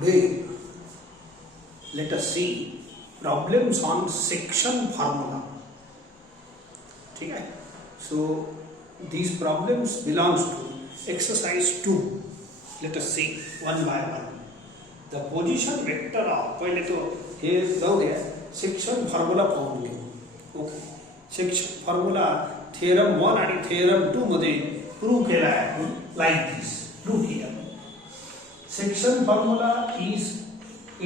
Today, let us see problems on section formula. ठीक है? So these problems belongs to exercise 2. Let us see one by one. The position vector of पहले तो हे जाऊ द्या section formula पाहून घेऊ. ओके, सेक्शन फॉर्म्युला थेरम 1 आणि थेरम 2 मध्ये प्रूव्ह केला आहे. लाईक दिस प्रूव्ह केला. Section formula is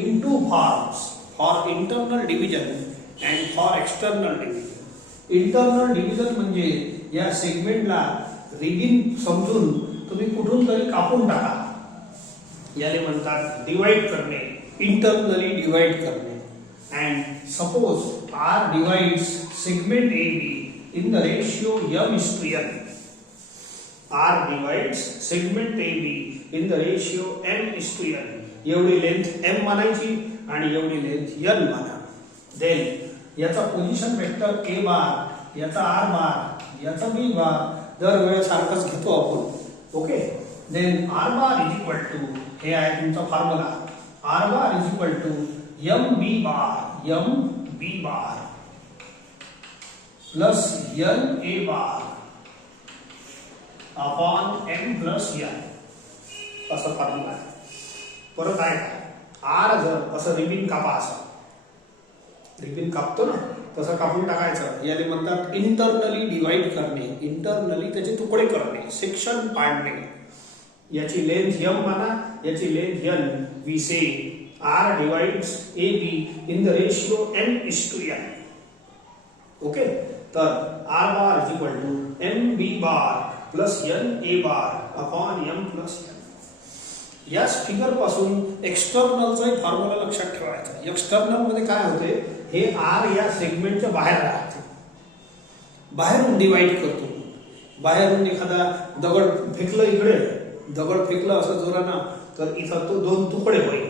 in two forms, for internal division and for external division. Internal division म्हणजे या सेगमेंटला रिगिन समजून तुम्ही कुठून तरी कापून टाका. याले म्हणतात डिवाइड करणे, इंटरनली डिवाइड करणे. And suppose R divides segment AB in the ratio m:n. R divides segment AB in the ratio m:n. एवढी लेंथ m मानायची आणि एवढी लेंथ n माना. देन याचा पोझिशन वेक्टर a बार, याचा r बार, याचा b बार दर वेळेस सारखंच घेतो आपण. Okay, then r bar is equal to, हे आहे तुमचा formula, r bar is equal to mb bar plus na bar upon m plus n. असं फॉर्म्युला आहे. परत आहे आर जर असं रिबिन कापा, असं रिबिन कापतो ना तसं कापून टाकायचं. याला म्हणतात इंटरनली डिवाइड करणे, इंटरनली त्याचे तुकडे करणे, सेक्शन पाडणे. याची लेंथ m माना, याची length n. We say r divides AB in the ratio m:n. Okay, तर r bar is equal to mb bar plus na bar upon m plus n. याच फिगर पासून एक्सटर्नलचा फॉर्म्युला लक्षात ठेवायचा. एक्सटर्नल मध्ये काय होते, हे आर या सेगमेंटच्या बाहेर राहते, बाहेरून डिवाइड करतो. बाहेरून एखादा दगड फेकलं, इकडे दगड फेकलं असं जोरानं, तर इथं तो दोन तुकडे होईल.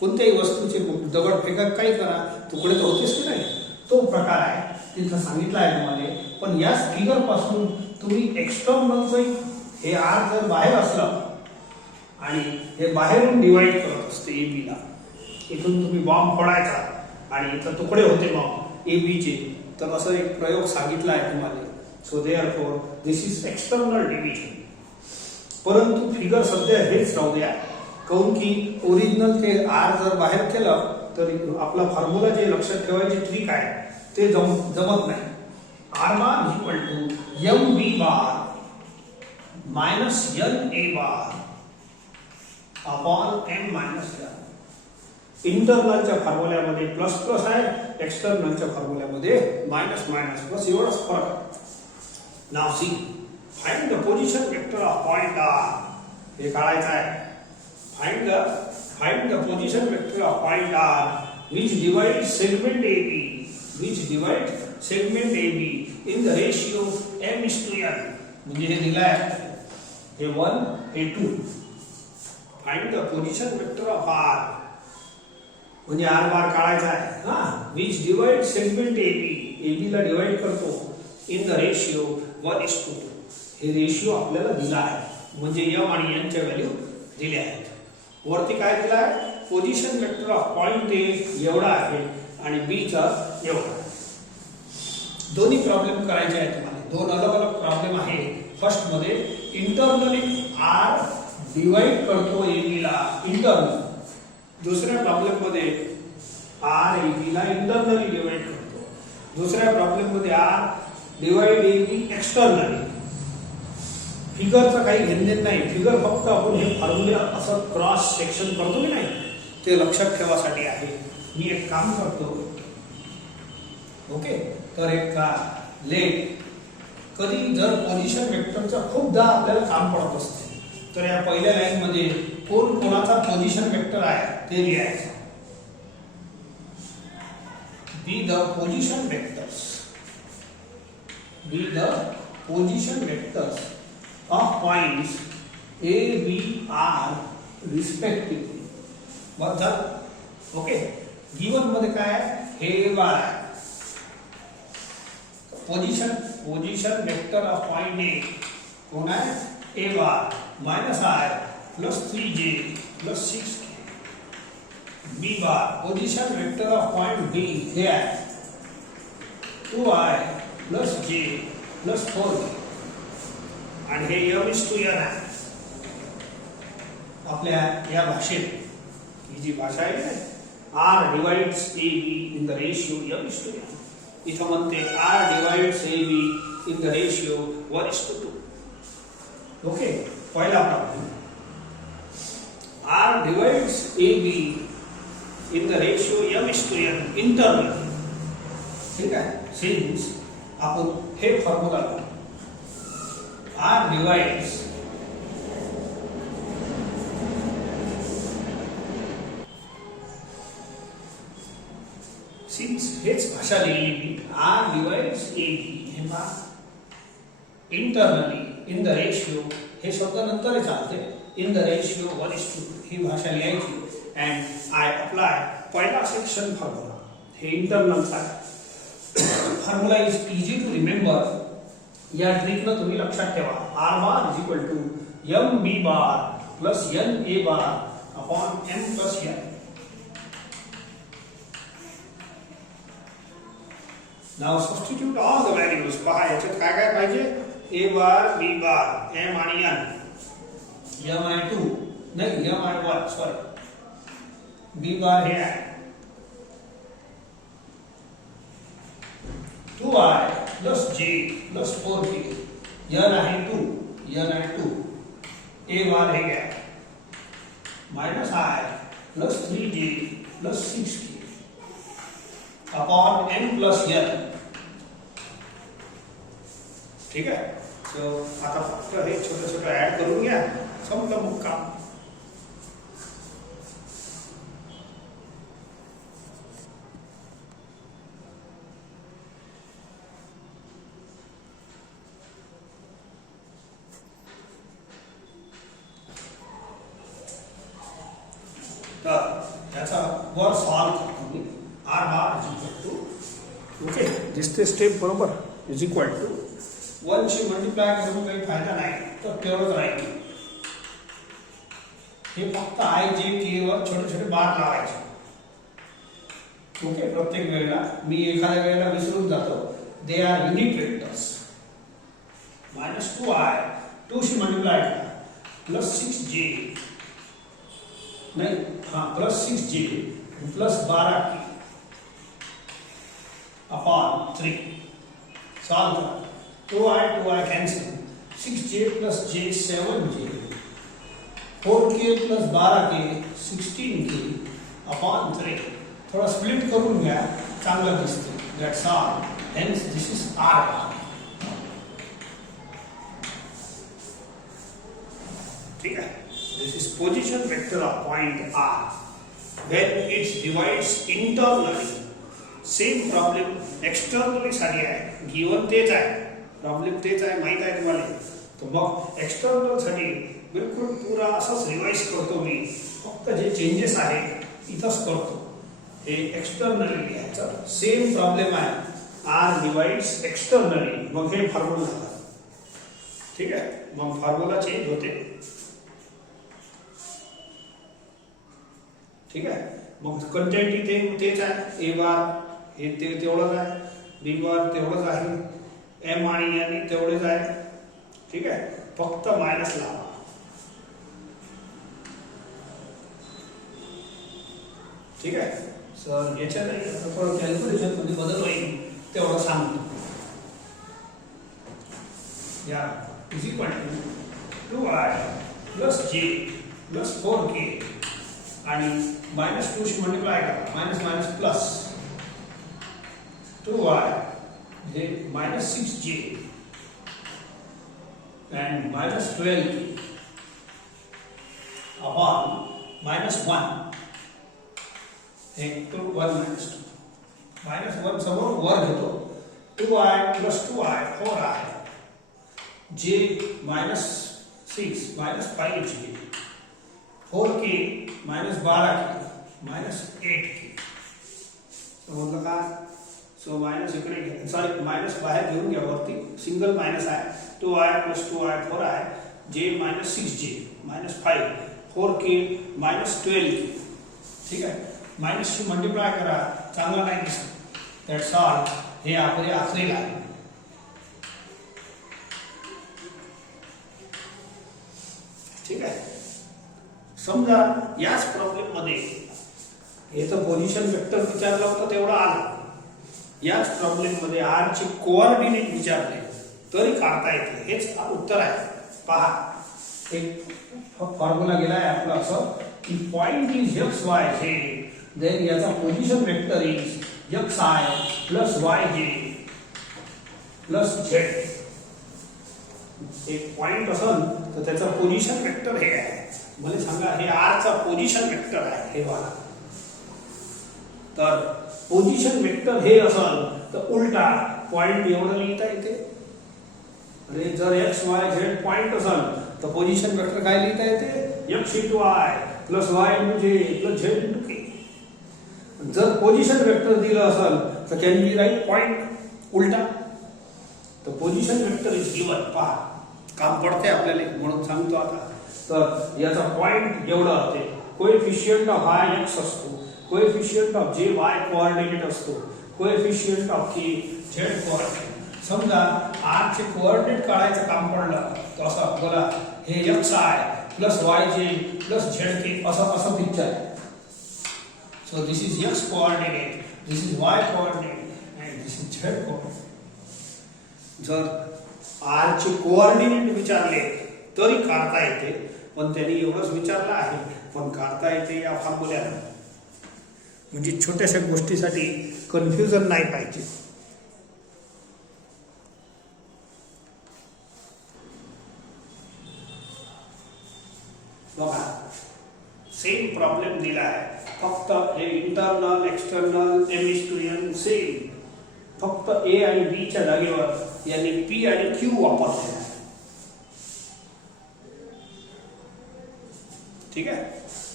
कोणत्याही वस्तूचे दगड फेका, काही करा, तुकडे तर होतेच की नाही. तो प्रकार आहे, तिथं सांगितलं आहे तुम्हाला. पण याच फिगर पासून तुम्ही एक्सटर्नलचं, हे आर जर बाहेर असलं आणि हे बाहेरून डिवाइड करत असते AB ला, इथून तुम्ही बॉम्ब फोडायचा आणि इथं तुकडे होते बॉम्ब AB चे, तर असं एक प्रयोग सांगितला आहे तुम्हाला. So therefore this is external division. परंतु फिगर सध्या हेच राहू द्या, काऊन की ओरिजिनल ते आर जर बाहेर केलं तर आपला फॉर्म्युला जे लक्षात ठेवायची ट्रिक आहे ते जमत नाही. R bar is equal to mb bar minus na bar upon m minus n. इंटरनलच्या फॉर्म्युल्यामध्ये प्लस प्लस आहे, एक्सटर्नलच्या फॉर्म्युल्यामध्ये मायनस मायनस प्लस, एवढाच फरक आहे. नाव C, find the position vector of point R. हे काढायचं आहे. Find the position vector of point R which divides segment AB, in the ratio m:n. म्हणजे हे दिलं आहे, हे 1 हे 2. Find the position vector of R म्हणजे R बार काढायचा आहे. हा, which divides segment AB ला डिवाइड करतो in the ratio 1:2. हे रेशिओ आपल्याला दिला आहे, म्हणजे m आणि n च्या व्हॅल्यू दिल्या आहेत. वरती काय दिला आहे, position vector of point A एवढा आहे आणि B चा एवढा. दोन्ही प्रॉब्लेम करायचे आहेत तुम्हाला. दोन अलग अलग प्रॉब्लेम आहे. फर्स्ट मध्ये इंटरनली R डिवाइड करतो AB ला इंटरनल. दुसऱ्या प्रॉब्लेम मध्ये R AB ला इंटरनली डिवाइड करतो. दुसऱ्या प्रॉब्लेम मध्ये R डिवाइड AB एक्सटर्नली. फिगरचं काही घेणदेण नाही. फिगर फक्त आपण हे फॉर्म्युला असं क्रॉस सेक्शन करतो की नाही, ते लक्षात ठेवासाठी आहे. मी एक काम करतो. ओके, तर एक का लेट, कधी जर पोझिशन वेक्टरचा खूपदा आपल्याला काम पडत असते, तर या पहिल्या लाईन मध्ये कोण कोणाचा पोझिशन वेक्टर आहे ते लिहायचं. Be the position vectors of points A, B, R respectively. बस झालं. ओके, गिवन मध्ये काय आहे, हे बार आहे. Position vector of point A कोण आहे, A bar minus I plus 3J plus 6K. B bar position vector of point B हे आहे 2i plus j plus 4k आणि हे m is to n आहे. आपल्या या भाषेत ही जी भाषा आहे ना r divides ab in the ratio m is to n. इथं म्हणते r divides ab in the ratio 1 is to 2. Okay, पहिला problem r divides ab in the ratio m is to n internally. ठीक आहे, since आपण हे formula r divides since हेच भाषा लिहिली मी r divides ab हे पहा इंटरनली इन द रेशियो हे शब्द नंतर चालते इन द रेशियो 1:2 ही भाषा लिहायची अँड आय अप्लाय पहिला सेक्शन फॉर्म्युला हे इंटरनलचा formula is easy to remember. या ट्रिकला तुम्ही लक्षात ठेवा r bar is equal to m b bar plus n a bar upon m plus n. Now substitute all the values. पहा याच्यात काय काय पाहिजे a bar b bar m आणि n mi2 नाही mi1 सॉरी b बार हे आहे 2i plus j plus 4k n आहे 2 a बार हे काय minus i plus 3j plus 6k upon n plus n. ठीक आहे, सो आता फक्त हे छोटे छोटे ऍड करून घ्या, संपलं मग काम. तर त्याचा वर सॉल्व करतो मी r bar is equal to okay दिसते स्टेप बरोबर इज इक्वल टू 1 शी मल्टिप्लाय करून काही फायदा नाही तर तेवढंच राहील. हे फक्त i j k वर छोटे छोटे बार लावायचे. ओके, प्रत्येक वेळेला मी एखाद्या वेळेला विसरून जातो. They are unit vectors. -2i 2 शी मल्टिप्लाय करा प्लस 6j नहीं हाँ plus 6j plus 12k upon 3 solve करा. 2i cancel 6j plus j 7j 4k plus 12k 16k upon 3. थोड़ा स्प्लिट करून घ्या, चांगलं दिसते. That's all. Hence this is r bar. ठीक है, this is position vector of point r when it divides internally. Same problem externally साठी आहे, given तेच आहे, प्रॉब्लेम तेच आहे, माहित आहे तुम्हाला. तर मग एक्सटर्नल साठी बिलकुल पूरा असंच रिवाइज करतो मी, फक्त जे चेंजेस आहे इथंच करतो. हे एक्सटर्नली लिहायचं. सेम प्रॉब्लेम आहे, r डिवाइड्स एक्सटर्नली. मग हे फॉर्म्युला झाला. ठीक आहे, मग फॉर्म्युला चेंज होते. ठीक आहे, मग कंटेंट तेच आहे. ए बार हे तेवढंच आहे, बी बार तेवढंच आहे, एम आणि एन तेवढेच आहे. ठीक आहे, फक्त मायनस लावा. ठीक आहे सर, याच्यात कॅल्क्युलेशन मध्ये बदल होईल तेवढं सांगतो. या is equal to 2i plus j plus 4k आणि -2 शी मल्टिप्लाय करा, माइनस माइनस प्लस 2i हे -6j and -12k upon -1 हे 2 1 -2 -1 समोर वर घेतो. 2i plus 2i 4i j -6 -5j 4k -12k -8k. समजलं का? सो माइनस इकडे घ्या, सॉरी माइनस बाहेर घेऊन घ्या वरती. सिंगल माइनस आहे. 2i plus 2i 4i j -6j -5 4k -12k. ठीक आहे, मायनसशी मल्टिप्लाय करा, चांगला नाही दिसत. That's all. हे आपले आखरीला आहे. ठीक आहे. समजा याच प्रॉब्लेम मध्ये हे तर पोझिशन वेक्टर विचारलं होतं तेवढं आलं. याच प्रॉब्लेम मध्ये आर चे कोऑर्डिनेट विचारले तरी काढता येते. हेच उत्तर आहे. पहा, एक फॉर्म्युला गेला आहे आपला असं की point is x Y Z, then याचा position vector is X I plus Y जे प्लस झेड. एक पॉइंट असेल तर त्याचा पोझिशन वेक्टर हे आहे. मला सांगा, हे आर चा पोझिशन वेक्टर आहे हे वाला. तर पोझिशन वेक्टर हे असेल तर उलटा पॉइंट एवढं लिहिता येते. अरे जर एक्स वाय झेड पॉइंट असेल तर पोझिशन वेक्टर काय लिहिता येते? X into Y plus Y into Z plus Z into K. जर पोझिशन वेक्टर दिलं असेल तर कॅन बी राईट पॉइंट उलटा. तर पोझिशन वेक्टर इज गिवन. पहा, काम पडते आपल्याला म्हणून सांगतो आता. तर याचा पॉइंट एवढा होते. कोएफिशियंट ऑफ आय एक्स असतो, कोएफिशियंट ऑफ जे वाय कोऑर्डिनेट असतो, coefficient of K Z coordinate. समजा आर चे कोऑर्डिनेट काढायचं काम पडलं तर असं बघा, हे एक्स आय प्लस वाय जे प्लस झेड के असं पिक्चर आहे. So this is x coordinate, this is why coordinate and this is Z coordinate. जर आर चे कोऑर्डिनेट विचारले तरी काढता येते, पण त्यांनी एवढंच विचारलं आहे, पण काढता येते या फॉर्म्युल्याला. म्हणजे छोट्याशा गोष्टीसाठी कन्फ्युजन नाही पाहिजे. बघा, सेम प्रॉब्लेम दिला आहे, फक्त हे इंटरनल एक्सटर्नल एम सेम. फक्त ए आणि बी च्या जागेवर यांनी पी आणि क्यू वापरले. ठीक आहे.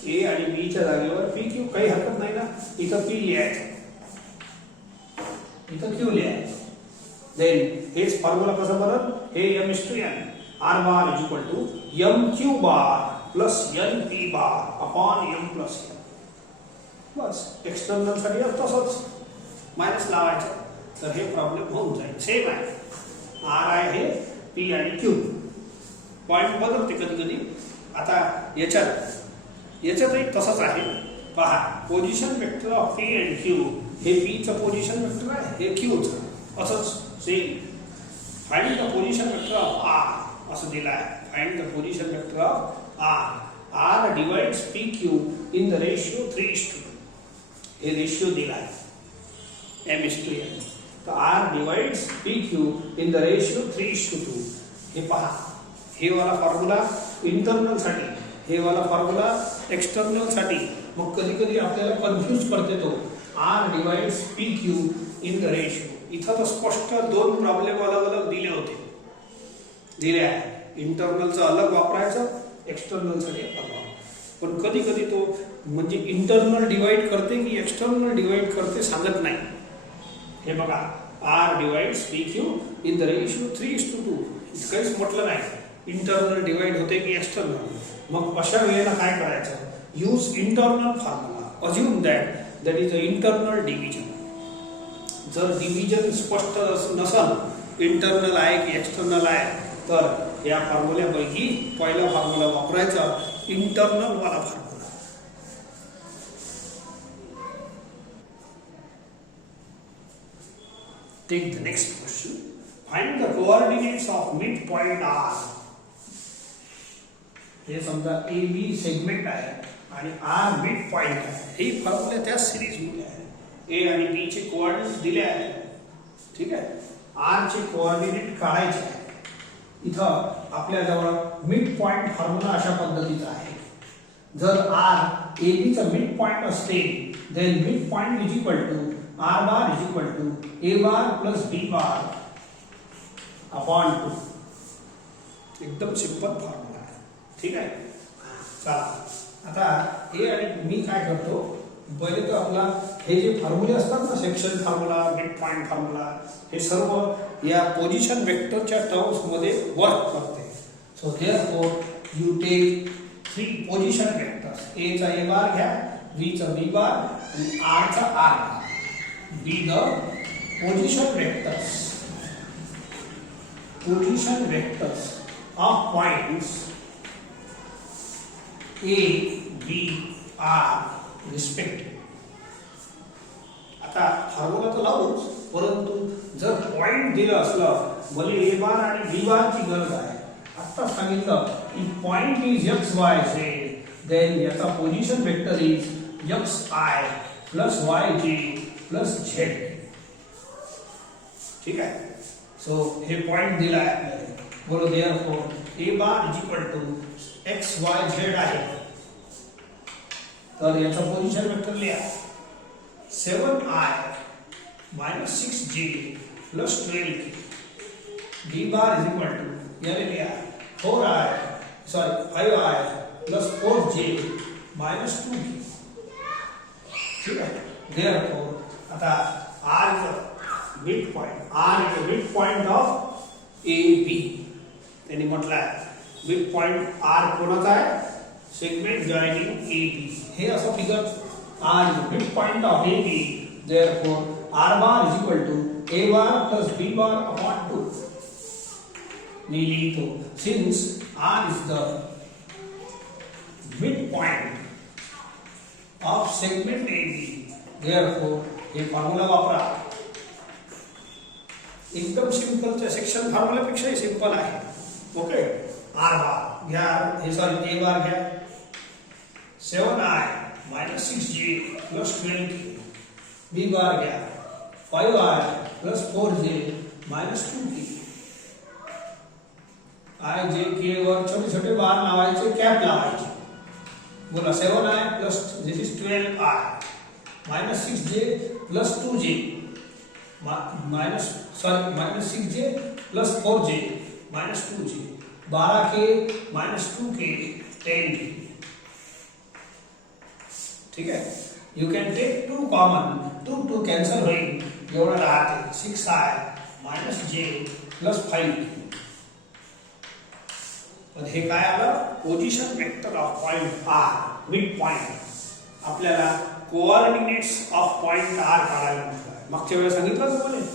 ए आणि बी च्या जागेवर पी क्यू, काही हरकत नाही ना. इथं पी लिहायचं, इथं क्यू लिहायचं. देन हेच फॉर्म्युला कसं बनत? हे m is to n R bar is equal to m Q bar plus n P bar upon m plus n. बस एक्सटर्नल साठी तसंच मायनस लावायचं. तर हे प्रॉब्लेम होऊन जाईल. सेम आहे. आर आहे हे पी आणि क्यू. पॉइंट बदलते कधी कधी. आता याच्यातही तसंच आहे. पहा, position vector of P and Q हे पी चं पोझिशन वेक्टर आहे, हे क्यू चं. असंच same. Find the position vector of R असं दिलं आहे. Find the position vector of R. R divides P Q in the ratio 3:2. हे रेशियो दिला आहे एम इज टू एन. तर R divides P Q in the ratio 3:2. हे पहा, हे वाला फॉर्म्युला इंटरनल साठी, हे वाला फॉर्म्युला एक्सटर्नल साठी. मग कधी कधी आपल्याला कन्फ्यूज करते तो. R divides P Q in the ratio. इथं तर स्पष्ट दोन प्रॉब्लेम अलग अलग दिले होते, दिले आहे. इंटरनलचं अलग वापरायचं, एक्सटर्नल साठी अलग. पण कधी कधी तो म्हणजे इंटरनल डिवाइड करते की एक्सटर्नल डिवाइड करते सांगत नाही. हे बघा, R divides P Q in the ratio 3:2. काहीच म्हटलं नाही इंटरनल डिवाइड होते की एक्सटर्नल. मग अशा वेळेला काय करायचं? Use internal formula. Assume that is a internal division. जर डिव्हिजन स्पष्ट नसल, इंटरनल आहे की एक्सटर्नल आहे, तर या फॉर्म्युल्यापैकी पहिला फॉर्म्युला वापरायचा, इंटरनल वाला formula. Take the next question. Find the coordinates of midpoint R. हे समजा ए बी सेगमेंट आहे आणि आर मिड पॉइंट आहे. हे फॉर्म्युला त्या सिरीज मध्ये आहे. ए आणि बी चे कोऑर्डिनेट्स दिले आहेत. ठीक आहे. आर चे कोऑर्डिनेट काढायचे आहे. इथं आपल्याजवळ मिड पॉइंट फॉर्म्युला अशा पद्धतीचा आहे. जर आर ए बी चा मिड पॉइंट असते, then mid point is equal to R bar is equal to A bar plus B bar upon 2. एकदम सिंपल फॉर्म्युला आहे. ठीक आहे. चला, आता ए आणि मी काय करतो, पहिले तर आपला हे जे फॉर्म्युले असतात ना, section formula, mid point formula, हे सर्व या पोझिशन वेक्टरच्या टर्म्स मध्ये वर्क करते. So therefore you take 3 position vectors. A चा ए बार घ्या, बी चा बी बार आणि r चा r be the position vectors of points a b r respectively. आता फॉर्म्युला तर लावूच, परंतु जर पॉइंट दिलं असलं भले ए बार आणि बी बार ची गरज आहे. आता सांगितलं की point is x Y Z, then याचा position vector is X I plus Y जे प्लस झेड. ठीक आहे. सो हे पॉइंट दिला आहे आपल्याला. बोलो therefore A bar is equal to x Y z आहे. तर याचा पोझिशन वेक्टर लिहा 7i minus 6j plus 12k. b bar is equal to याने लिया 5i plus 4j minus 2k. ठीक है. Therefore आता r is the midpoint. R is the midpoint of AB. त्यांनी म्हटलं आहे midpoint R कोणाचा आहे? Segment joining AB. हे असं figure R is the midpoint of AB. Therefore, R bar is equal to A bar plus B bar upon 2. Nearly since R is the midpoint of segment AB, therefore, ये formula वापरा. एकदम simple च्या section formula पेक्षा simple आहे. Okay. R bar घ्या, हे sorry A bar घ्या 7i minus 6j plus 12k. b bar Gaya 5i plus 4j minus 2k. i j k वर छोटे छोटे बार लावायचे, कॅप लावायचे. बोला 7i plus this is 12i minus 6j plus 2j minus 6j plus 4j minus 2j 12k minus 2k 10k. ठीक है. You can take 2 common, 2 cancel होईल, एवढं राहते 6i minus j plus 5. पण हे काय आलं? Position vector of point r, mid point. आपल्याला कोऑर्डिनेट्स ऑफ पॉइंट r काढायला म्हटलं. मागच्या वेळेस सांगितलं तुम्हाला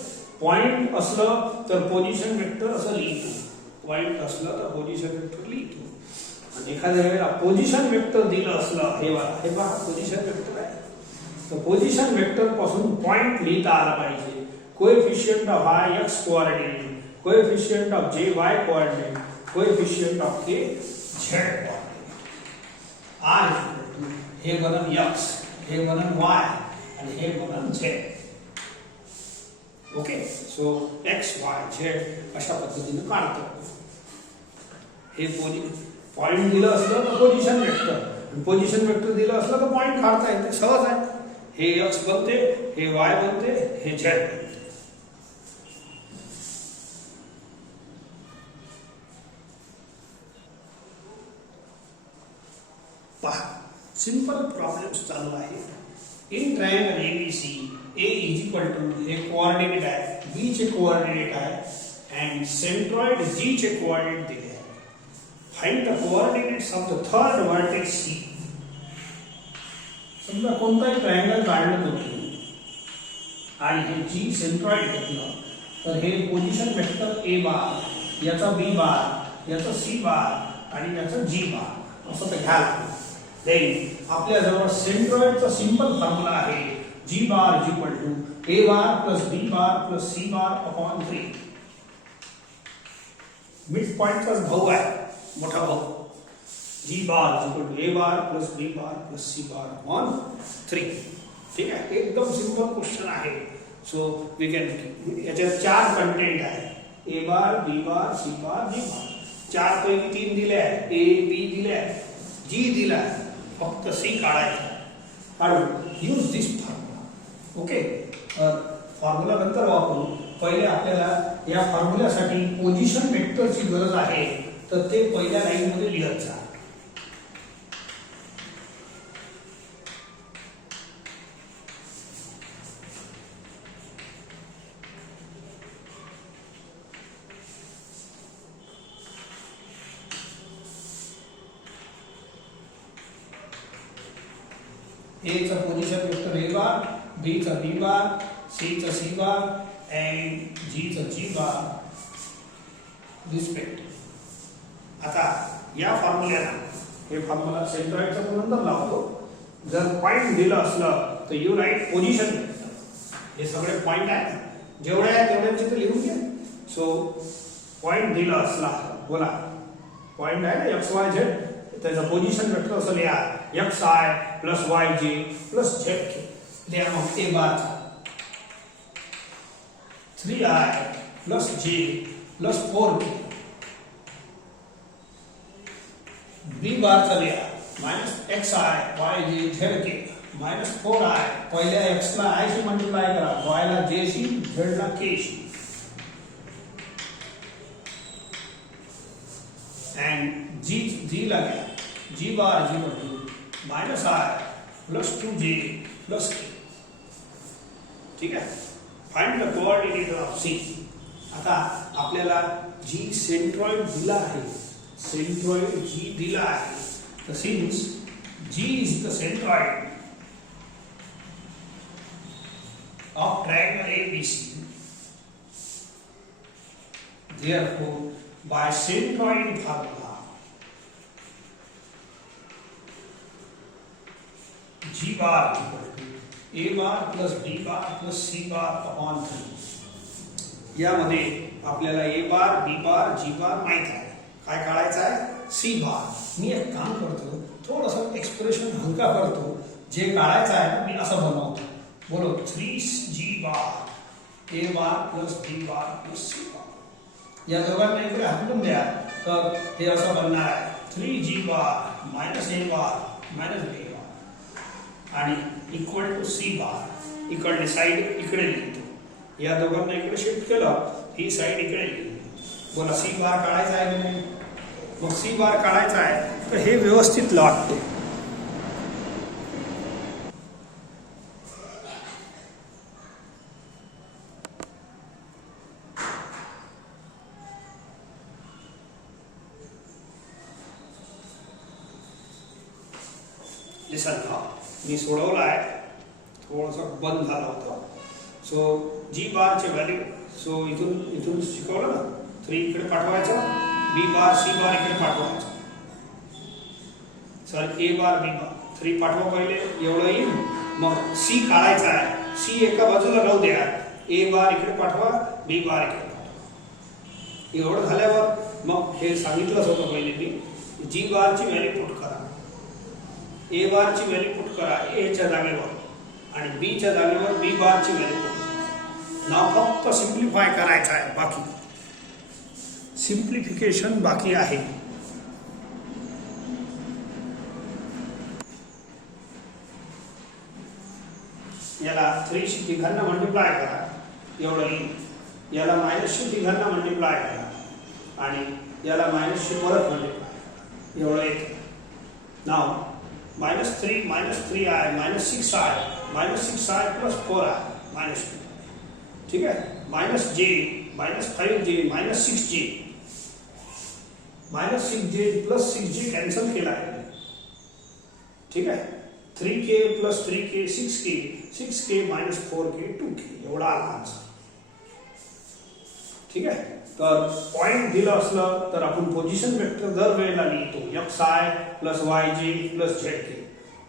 पॉइंट असलं तर पोझिशन वेक्टर असं लिहितो, पॉइंट असलं तर पोझिशन वेक्टर लिहितो. एखाद्या वेळेला पोझिशन वेक्टर दिलं असलं हे पहा पोझिशन वेक्टर आहे, तर पोझिशन वेक्टर पासून पॉइंट लिहिता आला पाहिजे. Coefficient of i x coordinate, coefficient of j y coordinate, coefficient of k z coordinate. r हे बनन x, हे बनन y आणि हे बनन z. Okay. So x y z अशा पद्धतीने काढतो. हे पॉइंट दिलं असलं तर पोझिशन वेक्टर, पोझिशन वेक्टर दिलं असलं तर पॉइंट काढता येते, सहज आहे. हे x बनते, हे y बनते, हे z बनते. पहा सिंपल प्रॉब्लेम्स चालू आहे. In triangle ABC A is equal to हे कोऑर्डिनेट आहे, B चे कोऑर्डिनेट आहे and सेंट्रॉइड G चे कोऑर्डिनेट दिले. Find the coordinates of the third vertex C. समजा कोणताही ट्रायंगल काढलं तुम्ही आणि हे G सेंट्रॉइड घेतलं तर हे पोझिशन वेक्टर A बार, याचा B बार, याचा C बार आणि याचा G बार असं ते घ्याल. देन आपल्या जवळ सेंट्रॉइडचा सिंपल फॉर्म्युला आहे G bar is equal to A bar plus B bar plus C bar upon 3. Mid पॉइंटचा भाऊ आहे, मोठा भाऊ. G bar is equal to A bar plus B bar plus C bar upon 3. ठीक आहे. एकदम simple question आहे. So we can, याच्यात 4 कंटेंट आहे, A bar B bar C bar D बार. 4 पैकी 3 दिले आहे, A B दिले आहे, G दिला आहे, फक्त C काढायचा. काढू. यूज दिस फॉर्म्युला. ओके. फॉर्म्युला नंतर वापरू. पहिले आपल्याला या फॉर्म्युल्यासाठी पोझिशन वेक्टरची गरज आहे, तर ते पहिल्या लाईन मध्ये लिहत जा. A चा position vector A bar, B चा B बार, C चा C बार and G चा G बार रिस्पेक्ट. आता या फॉर्म्युल्याला हे फॉर्म्युला सेंट्रॉइडचा नंतर लावतो. जर पॉइंट दिलं असलं तर यू राईट पोझिशन वेक्टर. हे सगळे पॉइंट आहेत, जेवढे आहेत तेवढ्यांचे तर लिहून घ्या. सो पॉइंट दिलं असला, बोला पॉइंट आहे ना एक्स वाय झेड, त्याचं पोझिशन वेक्टर असं लिहा एक्स आय प्लस वाय जे प्लस झेड के. लिहा मग ए बार 3i प्लस जे प्लस 4k. बी बार चा लिहा माइनस एक्स आय वाय जे झेड के माइनस 4i. पहिल्या एक्स ला आय शी मल्टिप्लाय करा, वाय ला जे शी, झेड ला के शी. एंड जी ला घ्या, जी बार जी बदलू minus i plus 2j plus k. ठीक आहे. Find the coordinate of C. आता आपल्याला जी सेंट्रॉइड दिला आहे, सेंट्रॉइड जी दिला आहे, तर since G is the centroid of triangle ABC, therefore by centroid formula G bar equal to A bar plus B bar plus C bar upon 3. यामध्ये आपल्याला A bar, B bar, G bar माहित आहे. काय काढायचं आहे? C bar. मी एक काम करतो, थोडंसं एक्सप्रेशन हलका करतो. जे काढायचं आहे मी असं बनवतो. बोलो 3G bar A bar plus B bar plus C bar. या दोघांना इकडे हटवून द्या तर हे असं बनणार आहे 3G bar minus A bar minus B bar आणि इक्वल टू C बार. इकडली साईड इकडे लिहितो. या दोघांना इकडे शिफ्ट केलं, ही साईड इकडे लिहिली. बोला C बार काढायचा आहे की नाही? मग C बार काढायचा आहे तर हे व्यवस्थित लागतो. मी सोडवला आहे, थोडंसं बंद झालं होतं. सो जी बारचे व्हॅल्यू, सो इथून शिकवलं ना, 3 इकडे पाठवायचं, बी बार सी बार इकडे पाठवायचं. सॉरी A बार B बार 3 पाठवा पहिले, एवढं येईल. मग C काढायचा आहे, C एका बाजूला राहू द्या, A बार इकडे पाठवा, B बार इकडे पाठवा. एवढं झाल्यावर मग हे सांगितलंच होतं पहिले मी, जी बारची व्हॅल्यू पुट करा, A बार ची व्हॅल्यू पुट करा A च्या जागेवर आणि B च्या जागेवर B बार ची व्हॅल्यू पुट करा. नाव फक्त सिम्प्लिफाय करायचं आहे, बाकी सिम्प्लिफिकेशन बाकी आहे. याला 3 शी तिघांना मल्टिप्लाय करा, एवढं येईल. याला मायनस शी तिघांना मल्टिप्लाय करा आणि याला मायनस शी परत मल्टिप्लाय, एवढं येतं. नाव -3 -3i -6i -6i plus 4i -2. ठीक है. -j -5j -6j -6j plus 6j cancel केला आहे. ठीक है. 3k plus 3k 6k minus 4k 2k एवढा आला. ठीक है. तर पॉइंट दिलं असलं तर आपण पोझिशन वेक्टर दर वेळेला लिहितो xi plus yj plus zk.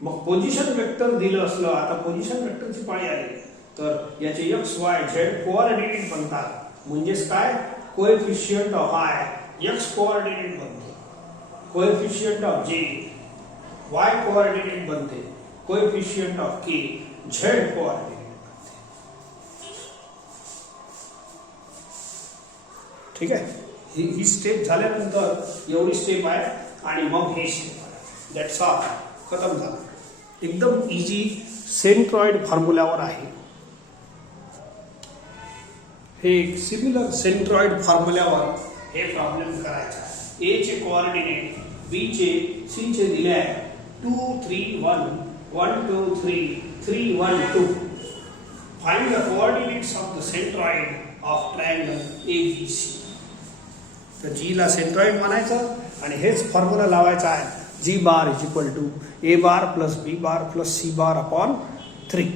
मग पोझिशन वेक्टर दिलं असलं, आता पोझिशन वेक्टरची पाळी आली तर याचे x y z कोऑर्डिनेट बनतात. म्हणजेच काय, coefficient of i x coordinate बनते, coefficient of j y coordinate बनते, coefficient of k z coordinate. ठीक आहे. ही स्टेप झाल्यानंतर एवढी स्टेप आहे आणि मग ही स्टेप आहे. दॅट्स ऑल, खतम झालं. एकदम इजी सेंट्रॉइड फॉर्म्युल्यावर आहे. हे सिमिलर सेंट्रॉइड फॉर्म्युल्यावर हे प्रॉब्लेम करायचा आहे. ए चे कोऑर्डिनेट बी चे सी चे दिले आहे 2 3 1 1 2 3 3 1 2. Find the coordinates of the centroid of triangle ABC. तर जी ला सेंट्रॉइड म्हणायचं आणि हेच फॉर्म्युला लावायचा आहे. G bar is equal to A bar plus B bar plus C bar upon 3.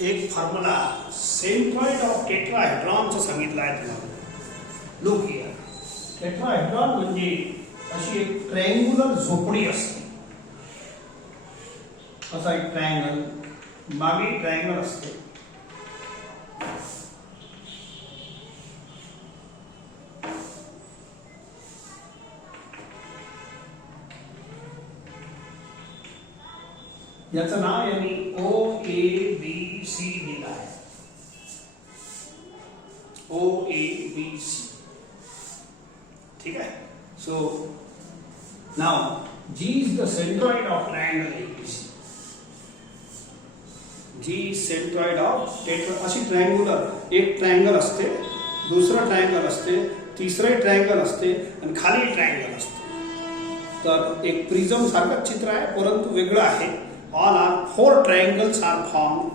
एक फॉर्म्युला सेंट्रॉइड ऑफ टेट्राहेड्रॉनचं सांगितलं आहे तुम्हाला. Look here. टेट्राहेड्रॉन म्हणजे अशी एक ट्रायंग्युलर झोपडी असते. असा एक ट्रायंगल, मागे ट्रायंगल असते. याचं नाव यांनी OABC दिलं आहे. OABC. ठीक आहे. So now G is the centroid of triangle ABC. G is centroid of अशी ट्रायंग्युलर एक ट्रायंगल असते, दुसरं ट्रायंगल असते, तिसरं ट्रायंगल असते आणि खाली ट्रायंगल असते. तर एक प्रिझम सारखं चित्र आहे परंतु वेगळं आहे. All are 4 triangles are formed.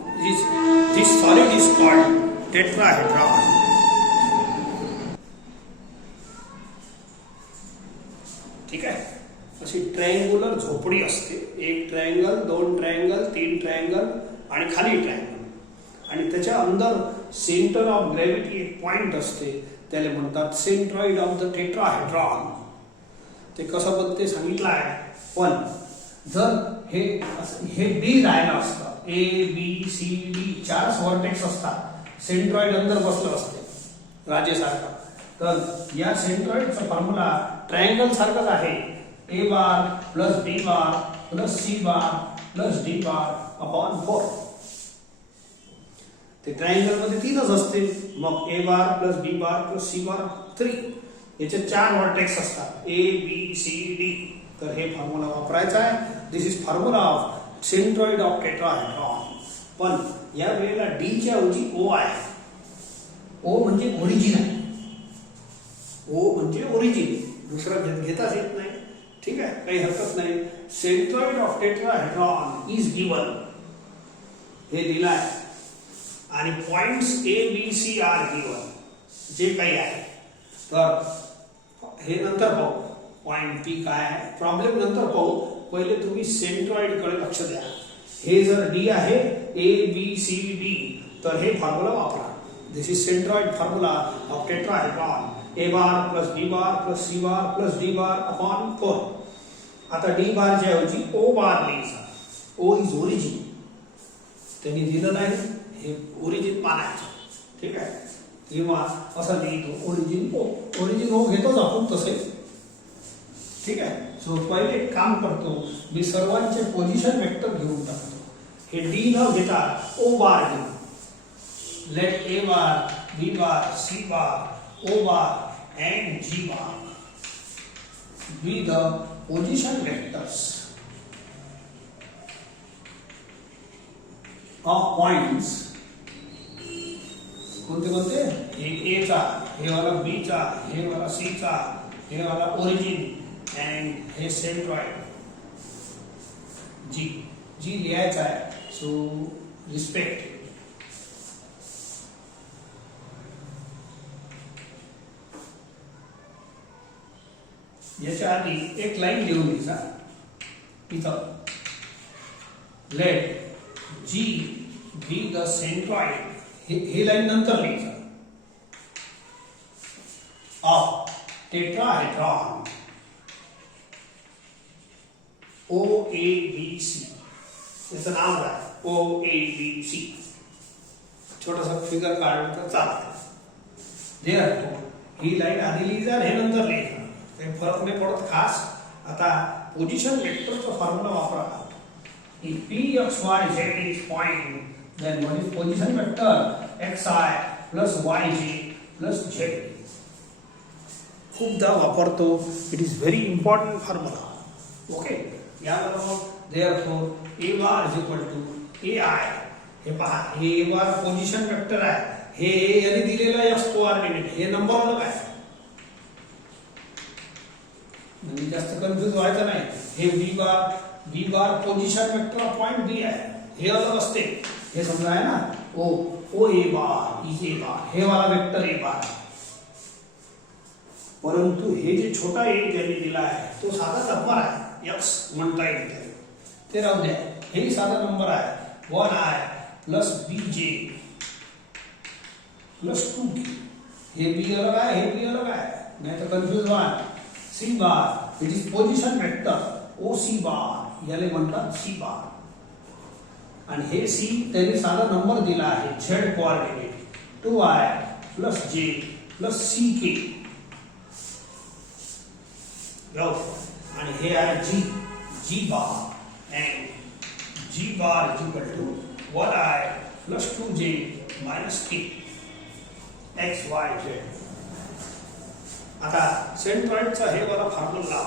This solid is called tetrahedron. ठीक आहे. अशी ट्रायंग्युलर झोपडी असते. एक ट्रायंगल, 2 ट्रायंगल, 3 ट्रायंगल आणि खाली ट्रायंगल. आणि त्याच्या अंदर सेंटर ऑफ ग्रॅव्हिटी एक पॉइंट असते, त्याला म्हणतात सेंट्रॉइड ऑफ द टेट्राहेड्रॉन. ते कसं बनते सांगितलं आहे. पण जर हे बी राहिलं असतं, ABCD 4 व्हर्टेक्स असतात, सेंट्रॉइड अंदर बसलं असते राजेसारखं, तर या सेंट्रॉइडचा फॉर्म्युला ट्रायंगल सारखाच आहे. A bar plus B bar plus C bar plus D bar upon 4. ते ट्रायंगल मध्ये 3च असते. मग A bar plus B bar plus C बार 3. याचे 4 व्हर्टेक्स असतात, ABCD. तर हे फॉर्म्युला वापरायचा आहे. This is formula of centroid of tetrahedron. पण या वेळेला D च्या ऐवजी O आहे. O म्हणजे ओरिजिन आहे. O म्हणजे ओरिजिन, दुसरा घेताच येत नाही. ठीक आहे, काही हरकत नाही. Centroid of tetrahedron is given, हे दिलं आहे. आणि पॉइंट्स ABC आर गिवन, जे काही आहे. तर हे नंतर पाहू. पॉइंट P काय आहे, प्रॉब्लेम नंतर पाहू. पहिले तुम्ही सेंट्रॉइड कडे लक्ष द्या. हे जर D आहे ABCD, तर हे फॉर्म्युला वापरा. This is centroid formula of tetrahedron. A bar plus B bar plus C bar plus D bar upon 4. आता D बारच्या ऐवजी O बार लिहायचा. O is origin. त्यांनी दिलं नाही, हे ओरिजिन मानायचं. ठीक आहे. किंवा असं लिहितो ओरिजिन O. ओरिजिन O घेतोच आपण तसे. ठीक आहे. सो पहिले एक काम करतो, मी सर्वांचे पोझिशन वेक्टर घेऊन टाकतो. हे D न घेता O बार घेऊ. Let A bar, B bar, C bar, O bar and G bar be the position vectors of points. कोणते कोणते? हे A चा, हे वाला B चा, हे वाला C चा, हे वाला ओरिजिन and हे सेंट्रॉइड G. G लिहायचा आहे. So respect. याच्या आधी एक लाईन लिहून घ्यायचा इथं. Let G be the centroid. हे लाईन नंतर लिहायचं. Of tetrahedron OABC. याचं नाव काय? OABC. छोटासा फिगर काढलं तर चालतं. ही लाईन आधी लिहिजा, हे नंतर लिहायचं. काही फरक नाही पडत खास. आता पोझिशन वेक्टरचा फॉर्म्युला वापरा. If P X Y Z is point, then what is position vector? XI plus YJ plus Z. खूपदा वापरतो. It is very important formula. Okay. याबरोबर therefore A bar is equal to AI. हे पहा, हे A bar position vector आहे. हे याने दिलेला X कोऑर्डिनेट, हे नंबर अलग आहे. म्हणजे जास्त कन्फ्युज व्हायचं नाही. हे B bar position vector of point B आहे, हे अलग असते. हे समजा आहे ना. O A bar is A बार, हे वाला वेक्टर A बार. परंतु हे जे छोटा ए त्यांनी दिला आहे तो साधा नंबर आहे, एक्स म्हणता येईल त्याला, ते राहू द्या. हे साधा नंबर आहे, 1i plus bj plus 2k. हे बी अलग आहे, हे बी अलग आहे, नाही तर कन्फ्युज व्हाल. C bar it is position vector O C bar, याला म्हणतात सी बार. आणि हे सी त्यांनी साधा नंबर दिला आहे, z coordinate 2i plus j plus ck. आणि हे आहे G bar, and G bar is equal to 1i plus 2j minus k x y z. आता सेंट्रॉइडचा हे वाला फॉर्म्युला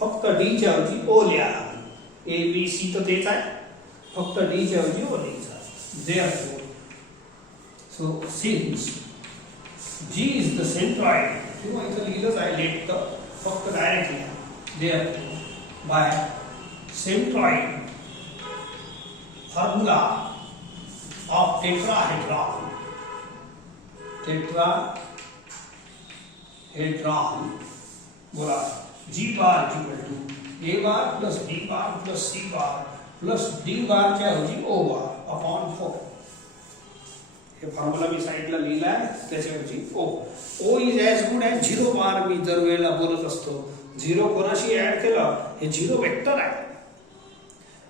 फक्त d च्या ऐवजी o लिहा. a b c तर तेच आहे, फक्त d च्या ऐवजी o लिहायचा. Therefore, so since g is the centroid, किंवा इथं लिहिलंच आहे लेट तर फक्त डायरेक्ट लिहा. Therefore, by centroid formula of tetrahedron बोला g bar equal to a bar plus b bar plus c bar plus d bar च्या ऐवजी o बार upon 4. हे फॉर्म्युला मी साइडला लिहिला आहे, त्याच्याऐवजी o is as good as 0 बार. मी दर वेळेला बोलत असतो 0 कोणाशी ऍड केलं, हे 0 वेक्टर आहे.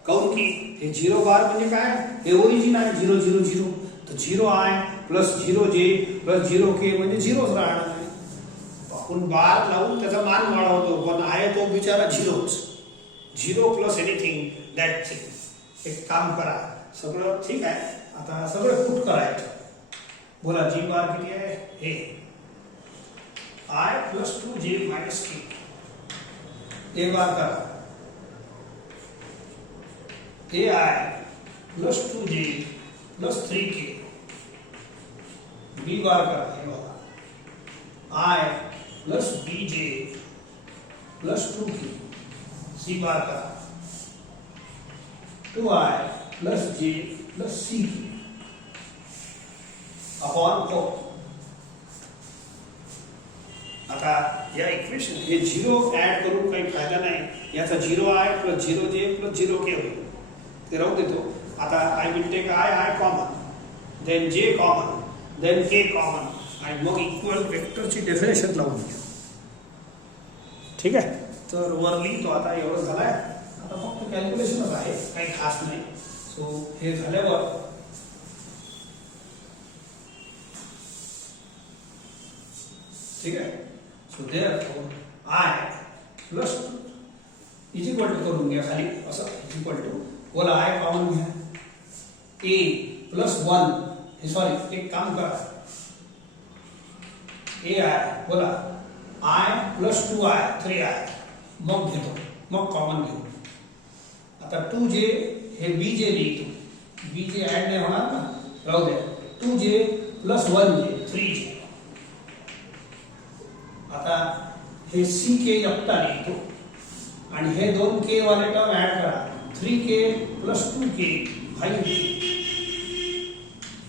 काऊन की हे 0 बार म्हणजे काय, हे ओरिजिन आहे 0 0 0. तर 0i plus 0j plus 0k म्हणजे 0च राहणार आहे. आपण बार लावून त्याचा मान वाढवतो, पण आहे तो बिचारा 0च. 0 प्लस एनिथिंग दॅट थिंग. एक काम करा, सगळं ठीक आहे, आता सगळं पुट करायचं. बोला जी बार किती आहे, हे i plus 2j minus k. A bar करा ai plus 2j plus 3k. B bar करा हे बघा i plus bj plus 2k. C bar करा 2i plus j plus ck upon 4. आता या इक्वेशन हे 0 ऍड करून काही फायदा नाही. याचा 0i plus 0j plus 0k होईल, ते राहू देतो. आता I will take i common, then j common, then k common, आणि मग इक्वल वेक्टरची डेफिनेशन लावून घ्या. ठीक आहे, तर वर लिहितो. आता एवढं झालंय, आता फक्त कॅल्क्युलेशनच आहे, काही खास नाही. सो हे झाल्यावर ठीक आहे. So therefore i plus is equal to करून घ्या खाली असं, इज इक्वल टू बोला i कॉमन घ्या, a प्लस 1. हे सॉरी, एक काम करा, ai बोला i प्लस 2i 3i, मग घेतो, मग कॉमन घेऊ. आता 2j हे bj लिहितो, bj ऍड नाही होणार ना, राहू द्या. 2j plus 1j 3j. आता हे ck एकटा लिहितो, आणि हे 2k वाले टर्म ऍड करा, 3k plus 2k 5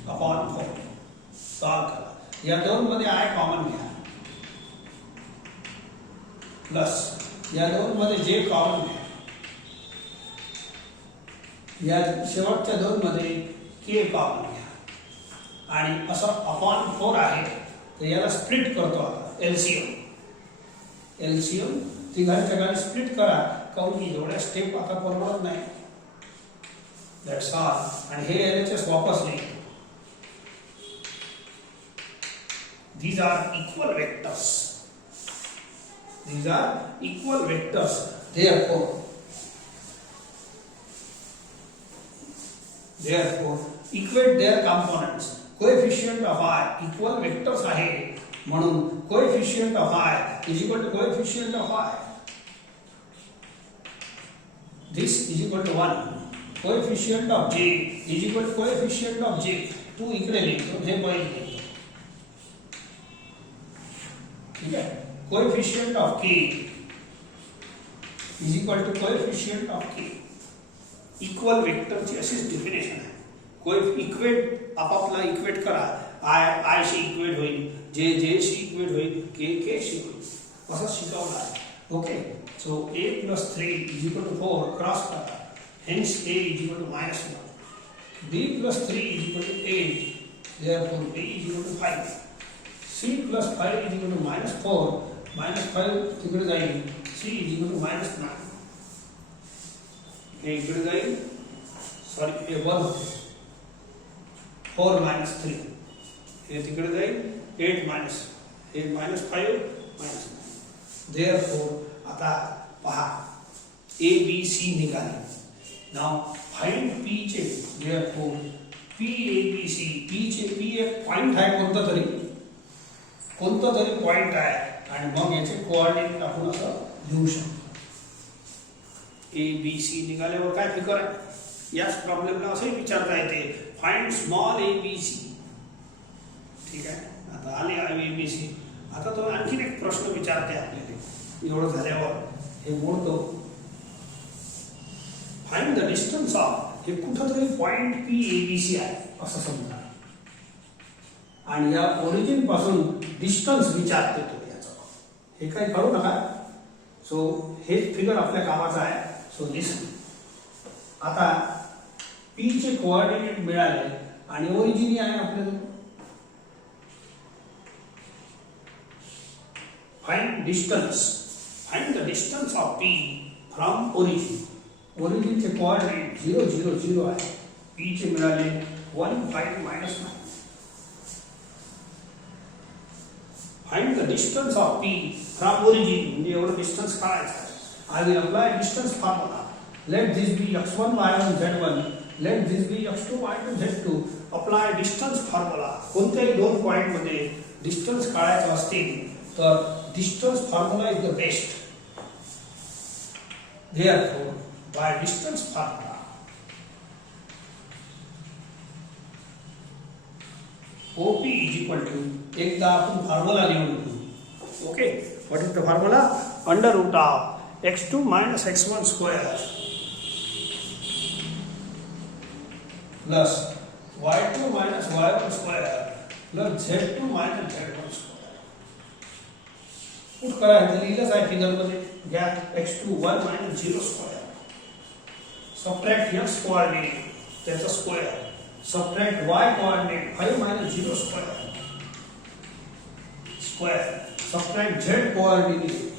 upon 4. Solve करा. या दोन मध्ये i कॉमन घ्या, प्लस या दोन मध्ये j कॉमन घ्या, या शेवटच्या दोन मध्ये k कॉमन घ्या, आणि असं अपॉन 4 आहे. तर याला स्प्लिट करतो आता, एलसीएम तिघांच्या गाडी स्प्लिट करा, काऊन की एवढ्या स्टेप आता परवडत नाही. That's all. आणि हे एलएचएस वापस लिहितो. These are equal vectors. These are equal vectors. Therefore, equate their components. Coefficient of i equal vectors आहे, म्हणून coefficient of i is equal to coefficient of i. This is equal to 1. Coefficient of j is equal to coefficient of j. तू इकडे लिहितो, हे पहिले लिहितो. ठीक है. Coefficient of k is equal to coefficient of k. Equal vector ची अशीच definition आहे. इक्वेट आपापला इक्वेट करा. i शी इक्वेट होईल, j शी इक्वेट होईल, k शी होईल. असं शिकवलं आहे. Okay, so a plus 3 is equal to 4 cross करा, hence a is equal to -1. b plus 3 is equal to 8, therefore b is equal to 5. c plus 5 is equal to -4, -5 तिकडे जाईल, c is equal to -9. हे इकडे जाईल, sorry हे 1 होते, 4 minus 3 हे तिकडे जाईल, 8 minus हे -5 -9. therefore आता पहा a b c निघाले. नाउ फाइंड p चे, therefore p a b c, p चे p एक पॉइंट आहे, कोणता तरी पॉइंट आहे, आणि मग याचे कोऑर्डिनेट टाकून असं लिहू शकतो. a b c निघाल्यावर काय फिकर आहे, याच प्रॉब्लेमला असंही विचारता येते, find small a b c. ठीक आहे, आता आले a b c. आता तो आणखीन एक प्रश्न विचारते आपल्याला, एवढं झाल्यावर हे मोडतो. फाइंड द डिस्टन्स ऑफ, हे कुठंतरी point p a b c आहे असं समजा, आणि या ओरिजिन पासून डिस्टन्स विचारते तो याचा. हे काही करू नका, सो हे फिगर आपल्या कामाचं आहे. सो लिसन, आता p चे कोऑर्डिनेट मिळाले आणि ओरिजिन आहे आपल्याला. Find distance, find the distance of p from origin. Origin चे कोऑर्डिनेट 0 0 0 आहे, p चे मिळाले 1 5 -9. Find the distance of p from origin, म्हणजे एवढं डिस्टन्स काढायचं. I will apply distance formula. Let this be x1 y1 z1, let this be x2 y2 z2. Apply distance formula. कोणत्याही दोन point मध्ये distance काढायचं असतील तर distance formula is the best. Therefore, by distance formula, OP is equal to, एकदा आपण formula लिहून घेऊ. Okay, what is the formula? Under root of x2 minus x1 square plus y2 minus y1 square plus z2 minus z1 square. Put करायचं लिहिलंच आहे figure मध्ये, घ्या x2 1 minus 0 square, subtract x coordinate त्याचा square, subtract y coordinate 5 minus 0 square square, subtract z coordinate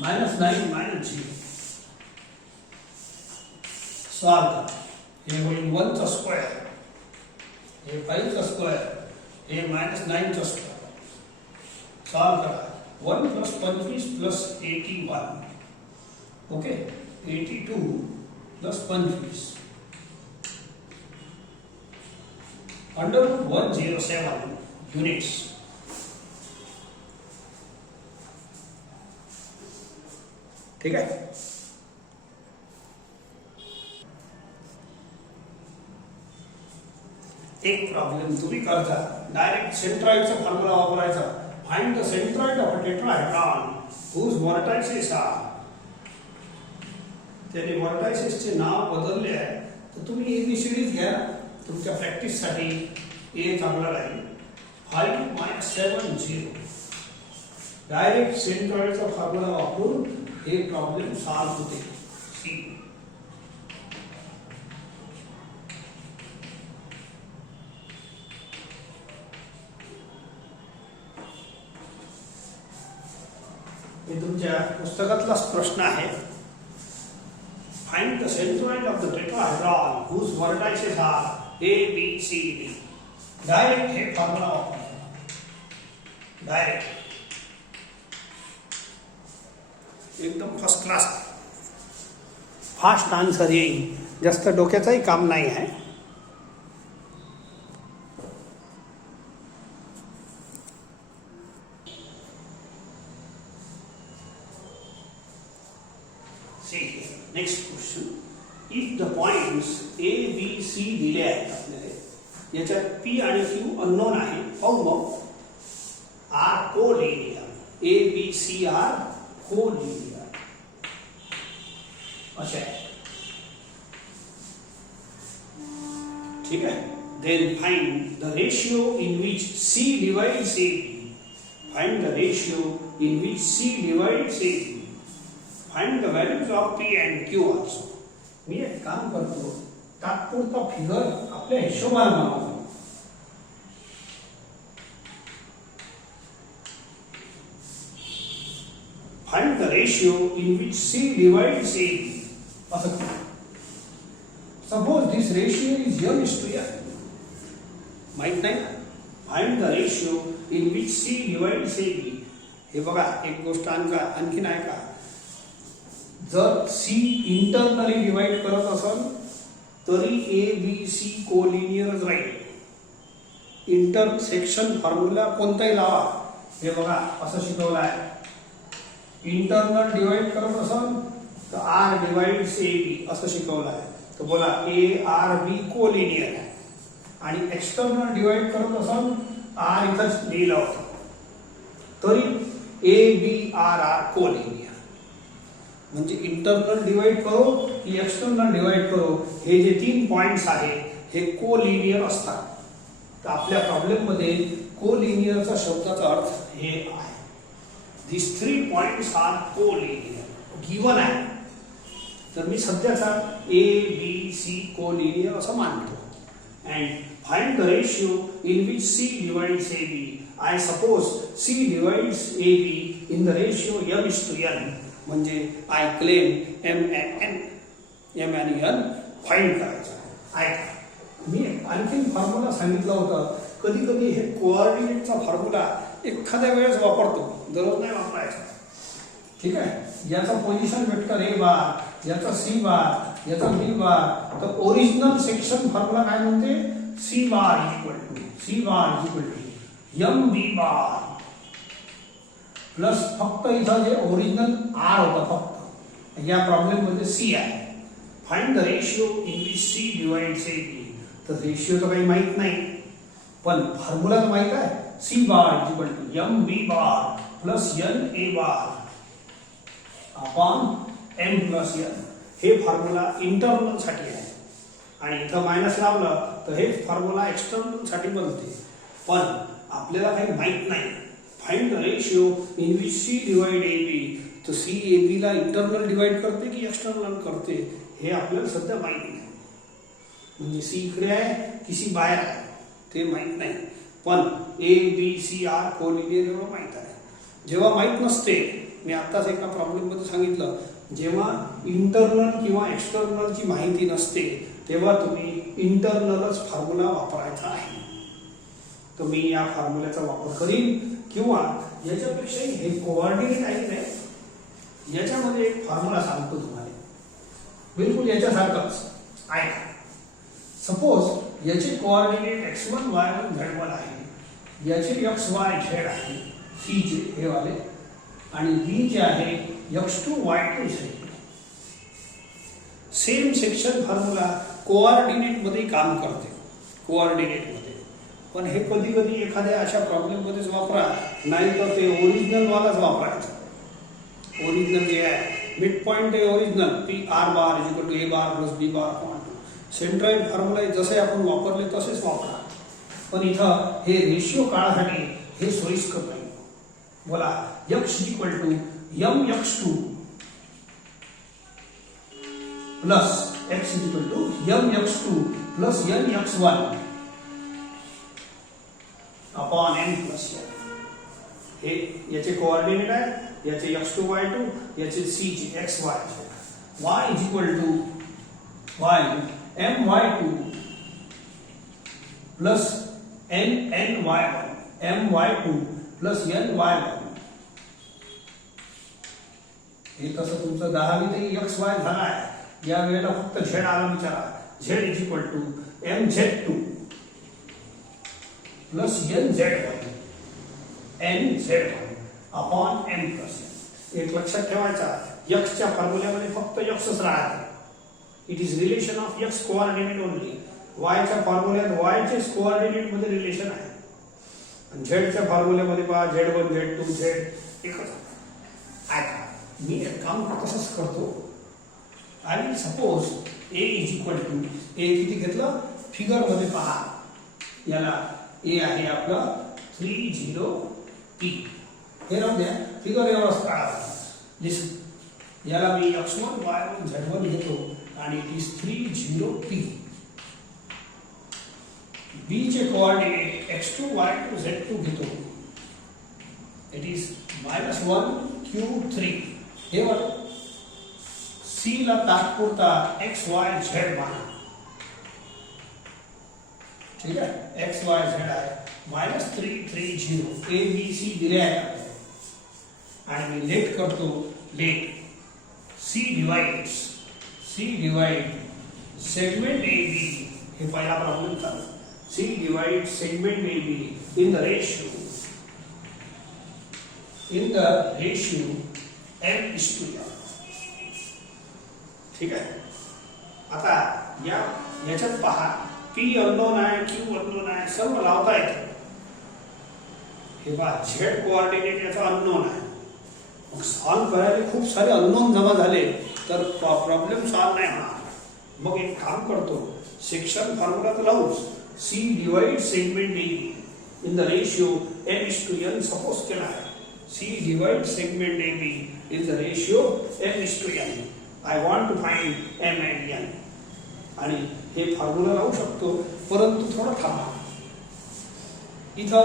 -9 -0. Solve करा, हे होईल 1 चा square, हे 5 चा स्क्वेअर, हे -9 चा स्क्वेअर. सॉल्व करा, 1 + 25 + 81. Okay, 82 + 25 √107 units. ठीक आहे. एक प्रॉब्लेम तुम्ही करता, डायरेक्ट सेंट्रॉइडचा फॉर्म्युला वापरायचा. Find the centroid of a tetrahedron whose vertices are. त्याने व्हर्टायसेसचे नाव बदलले आहे, तर तुम्ही एबीसीडीज घ्या तुमच्या प्रॅक्टिससाठी. ए चांगला राहील, 5 - 7 0. डायरेक्ट सेंट्रॉइडचा फॉर्म्युला वापरून हे प्रॉब्लेम सॉल्व होते. सी, हे तुमच्या पुस्तकातलाच प्रश्न आहे. Find the centroid of the tetrahedron whose vertices are A B C D. Direct हे फॉर्म्युला वापरायचा, डायरेक्ट एकदम फर्स्ट क्लास, फास्ट आन्सर येईल, जास्त डोक्याचंही काम नाही आहे. Next question, if the points A B C दिले आहेत आपल्याला, याच्यात पी आणि क्यू अननोन आहे, मग are collinear, A B C are collinear अशा आहे. ठीक आहे. Then find the ratio in which C divides A B. Find the ratio in which C divides AB. Find the values of P and Q also. मी एक काम करतो, तात्पुरता figure आपल्या हिशोबाने बनवतो. Find the ratio in which C divides AB. असं suppose this ratio is m:n. माहित नाही ना. Find the ratio in which C divides AB. हे बघा, एक गोष्ट आणखीन आहे का, जर C इंटरनली डिवाइड करत असेल तरी ए बी सी कोलिनियरच राहील. इंटरसेक्शन फॉर्म्युला कोणताही लावा, हे बघा असं शिकवलं आहे. इंटरनल डिवाइड करत असेल तर आर डिवाइड्स ए बी असं शिकवलं आहे. तर बोला ए आर बी कोलिनियर आहे. आणि एक्सटर्नल डिवाइड करत असेल आर इथंच लिहिलं होतं तरी A B R are collinear. म्हणजे इंटरनल डिवाइड करो की एक्सटर्नल डिवाइड करो, हे जे 3 पॉइंट्स आहे हे कोलिनियर असतात. तर आपल्या प्रॉब्लेम मध्ये कोलिनियरचा शब्दाचा अर्थ हे आहे. These 3 points are collinear. Given आहे. तर मी सध्याचा ए बी सी कोलिनियर असं मानतो. And find the ratio in which C divides AB. I suppose C divides AB in the ratio m:n. म्हणजे I claim m आणि n फाइंड करायचं आहे. मी आणखीन फॉर्म्युला सांगितला होता. कधी कधी हे कोऑर्डिनेटचा फॉर्म्युला एखाद्या वेळेस वापरतो, दररोज नाही वापरायचा. ठीक आहे. याचा पोझिशन वेक्टर ए बार, याचा सी बार, याचा बी बार. तर ओरिजिनल सेक्शन फॉर्म्युला काय म्हणते, C bar equal to m B bar plus फक्त इथं जे ओरिजिनल आर होता फक्त, या प्रॉब्लेम मध्ये सी आहे. Find the ratio in which C divides A B. तर रेशियो तर काही माहित नाही, पण फॉर्म्युला माहित आहे. C bar equal to m B bar plus n A bar upon m plus n. हे फॉर्म्युला इंटरनल साठी आहे. आणि इथं मायनस लावलं तर हे फॉर्म्युला एक्सटर्नल साठी बनते. पण आपल्याला काही माहित नाही. Find the ratio in which C divide A B. तर सी ए बी ला इंटरनल डिवाइड करते की एक्सटर्नल करते हे आपल्याला सध्या माहित नाही. म्हणजे सी इकडे आहे की सी बाहेर आहे ते माहित नाही. पण A B C are collinear एवढं माहित आहे. जेव्हा माहित नसते, मी आत्ताच एका प्रॉब्लेम मध्ये सांगितलं, जेव्हा इंटरनल किंवा एक्सटर्नलची माहिती नसते तेव्हा तुम्ही इंटरनलच फॉर्म्युला वापरायचा आहे. तर मी या फॉर्म्युल्याचा वापर करीन. किंवा याच्यापेक्षाही हे कोऑर्डिनेट आहे नाही, याच्यामध्ये एक फॉर्म्युला सांगतो तुम्हाला, बिलकुल याच्यासारखंच आहे. सपोज याचे कोऑर्डिनेट x1 y1 z1 आहे, याचे x y z आहे, सी चे हे वाले, आणि बी जे आहे x2 y2 z. Same section formula coordinate मध्ये काम करते, कोऑर्डिनेट मध्ये. पण हे कधी कधी एखाद्या अशा प्रॉब्लेम मध्येच वापरा, नाही तर ते ओरिजिनल वालाच वापरायचं. ओरिजिनल जे आहे मिड पॉइंट आहे original, P R bar is equal to A bar plus B bar upon centroid formula जसे आपण वापरले तसेच वापरा. पण इथं हे रेशिओ काढासाठी हे सोयीस्कर नाही. बोला x equal to m x2 plus x equal to m x2 plus n x1 upon n plus n. हे याचे कोऑर्डिनेट आहे, याचे x2 y2, याचे c चे x y. y is equal to y my2 plus ny1 my2 plus ny1. हे तसं तुमचं 10वीतही x y झाला आहे. या वेळेला फक्त z आला विचारा. z is equal to mz2 plus nz1 nz1 upon m plus n. एक लक्षात ठेवायचा, x च्या फॉर्म्युल्यामध्ये फक्त xच राहते. It is relation of x coordinate only. y च्या फॉर्म्युल्यात y चे कोऑर्डिनेट मध्ये रिलेशन आहे. आणि z च्या फॉर्म्युल्यामध्ये पहा z1 z2 z एकच आहे. मी एक काम तसंच करतो. आणि suppose a is equal to a किती घेतलं फिगर मध्ये पहा. याला a आहे आपला 30p. हे राहू द्या, फिगर एवढंच काढा. दिस याला मी x1 y1 z1 घेतो आणि इट इज 3 0 p. b चे कोऑर्डिनेट x2 y2 z2 घेतो. It is -1 q3. हे वर c ला तात्पुरता x y z माना. ठीक आहे, x y z आहे -3 3 0 a b c दिले आहे आणि मी लेट करतो. Let c divide segment a b. हे पहिला प्रॉब्लेम चालू. c divide segment a b in the ratio m:n. ठीक आहे. आता याच्यात पहा, p अननोन आहे, q अननोन आहे, सर्व लावता येते. हे पहा, z कोऑर्डिनेट याचा अननोन आहे. मग सॉल्व करायला खूप सारे अननोन जमा झाले तर प्रॉब्लेम सॉल्व नाही होणार. मग एक काम करतो, सेक्शन फॉर्म्युला तर लावूच. c divide segment a in the ratio m:n suppose केला आहे. c divide segment a b in the ratio m:n. I want to find m and n. आणि हे फॉर्म्युला लावू शकतो, परंतु थोडं थांबा. इथं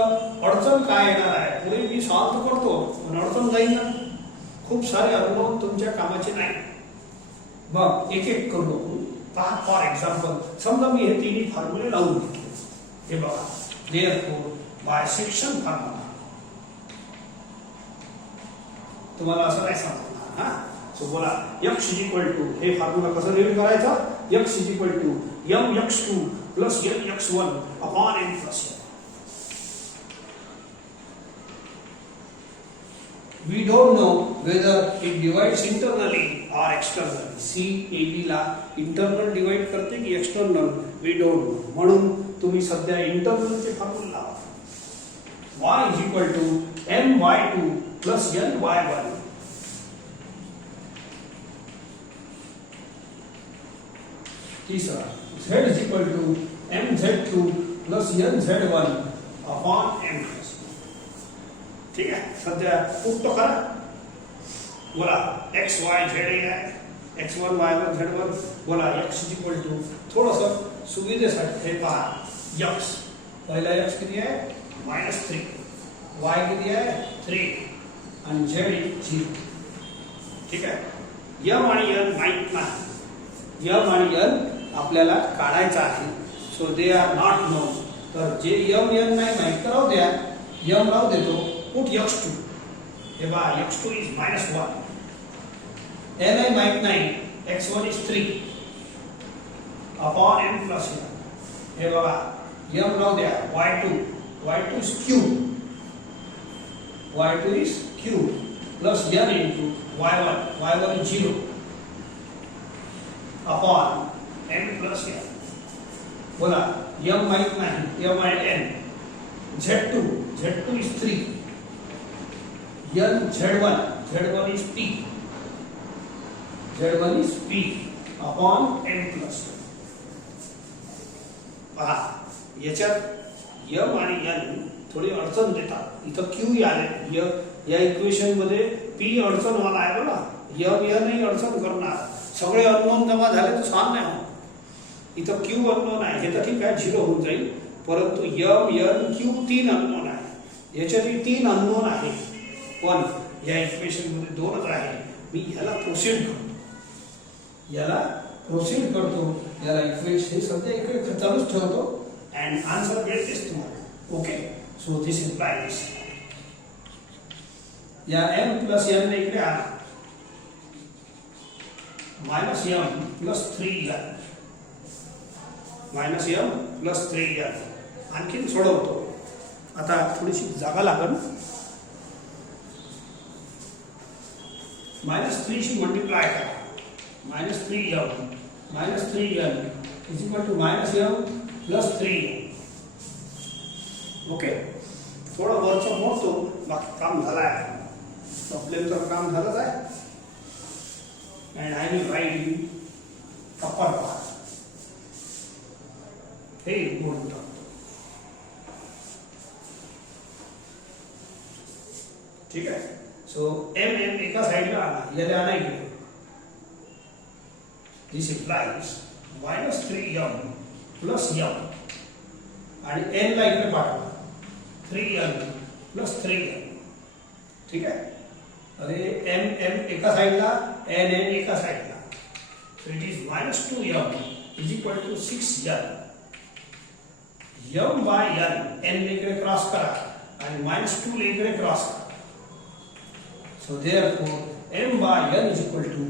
अडचण काय येणार आहे, पुढे मी सॉल्व करतो पण अडचण जाईल ना. खूप सारे अनुभव तुमच्या कामाचे नाही. मग एक एक करू पहा. फॉर एक्झाम्पल समजा मी हे तिन्ही फॉर्म्युले लावून घेतले. हे बघा, देअरफॉर बाय सेक्शन फॉर्म्युला. तुम्हाला असं नाही समजणार. हा, सो बोला x इक्वल टू, हे फॉर्म्युला कसं रीड करायचं, x equal to mx2 plus nx1 upon n plus n. We don't know whether it divides internally or externally. C A B ला internal divide करते की external, we don't know. म्हणून तुम्ही सध्या internal चे formula लावा. y is equal to my2 plus ny1. तीसरा, z is equal to mz2 plus nz1 upon m. ठीक आहे. सध्या पुट करा. बोला x y z आहे, x1 y1 z1. बोला x इक्वल टू, थोडंसं सुविधेसाठी हे पहा, x पहिला x किती आहे -3, y किती आहे 3 आणि z 0. ठीक आहे. m आणि n माहित नाही. m आणि n आपल्याला काढायचा आहे. So they are not non. तर जे m n नाही माहित राहू द्या, m राहू देतो. Put x2. हे बघा, x2 is -1. n आहे माहित नाही, x1 is 3 upon n plus n. हे बघा, m राहू द्या. y2 is q. y2 is q plus n into y1 is 0 upon n plus n. बोला m माहित नाही, m आणि n. z2 is 3. z1 is p. z1 is p upon n plus n. पहा, याच्यात m आणि n थोडी अडचण देतात. इथं q आले, या इक्वेशन मध्ये p अडचण वाला आहे बघा. m n अडचण करणार. सगळे अननोन जमा झाले तर सॉल्व नाही होणार. इथं q अननोन आहे, हे तर ठीक आहे, 0 होऊन जाईल. परंतु m n q 3 अननोन आहे. याच्यातही 3 अननोन आहे, पण या इक्वेशन मध्ये 2च आहे. मी याला प्रोसीड करतो. याला इक्वेशन सध्या इकडे चालूच ठेवतो अँड आन्सर मिळतेच तुम्हाला. ओके, सो दिस इम्प्लाय दिस. या m प्लस n ने इकडे आला, -m plus 3n, -m plus 3n. आणखीन सोडवतो. आता थोडीशी जागा लागेल. -3 शी मल्टिप्लाय करा. -3n is equal to -m plus 3n. Okay, थोडं वरचं मोडतो, बाकी काम झालं आहे. प्रॉब्लेमचं काम झालंच आहे. And I will write in upper part. हे मोडून टाकतो. ठीक आहे. सो एम एम एका साईडला आला, याला आणा इकडे. दिस इम्प्लाइज -3m प्लस m आणि n ला इकडे पाठवा 3n प्लस 3m. ठीक आहे. अरे एम एम एका साईडला, n n एका साईडला. So it is -2m is equal to 6n. m by n, n इकडे क्रॉस करा आणि -2 इकडे क्रॉस करा. So therefore m by n is equal to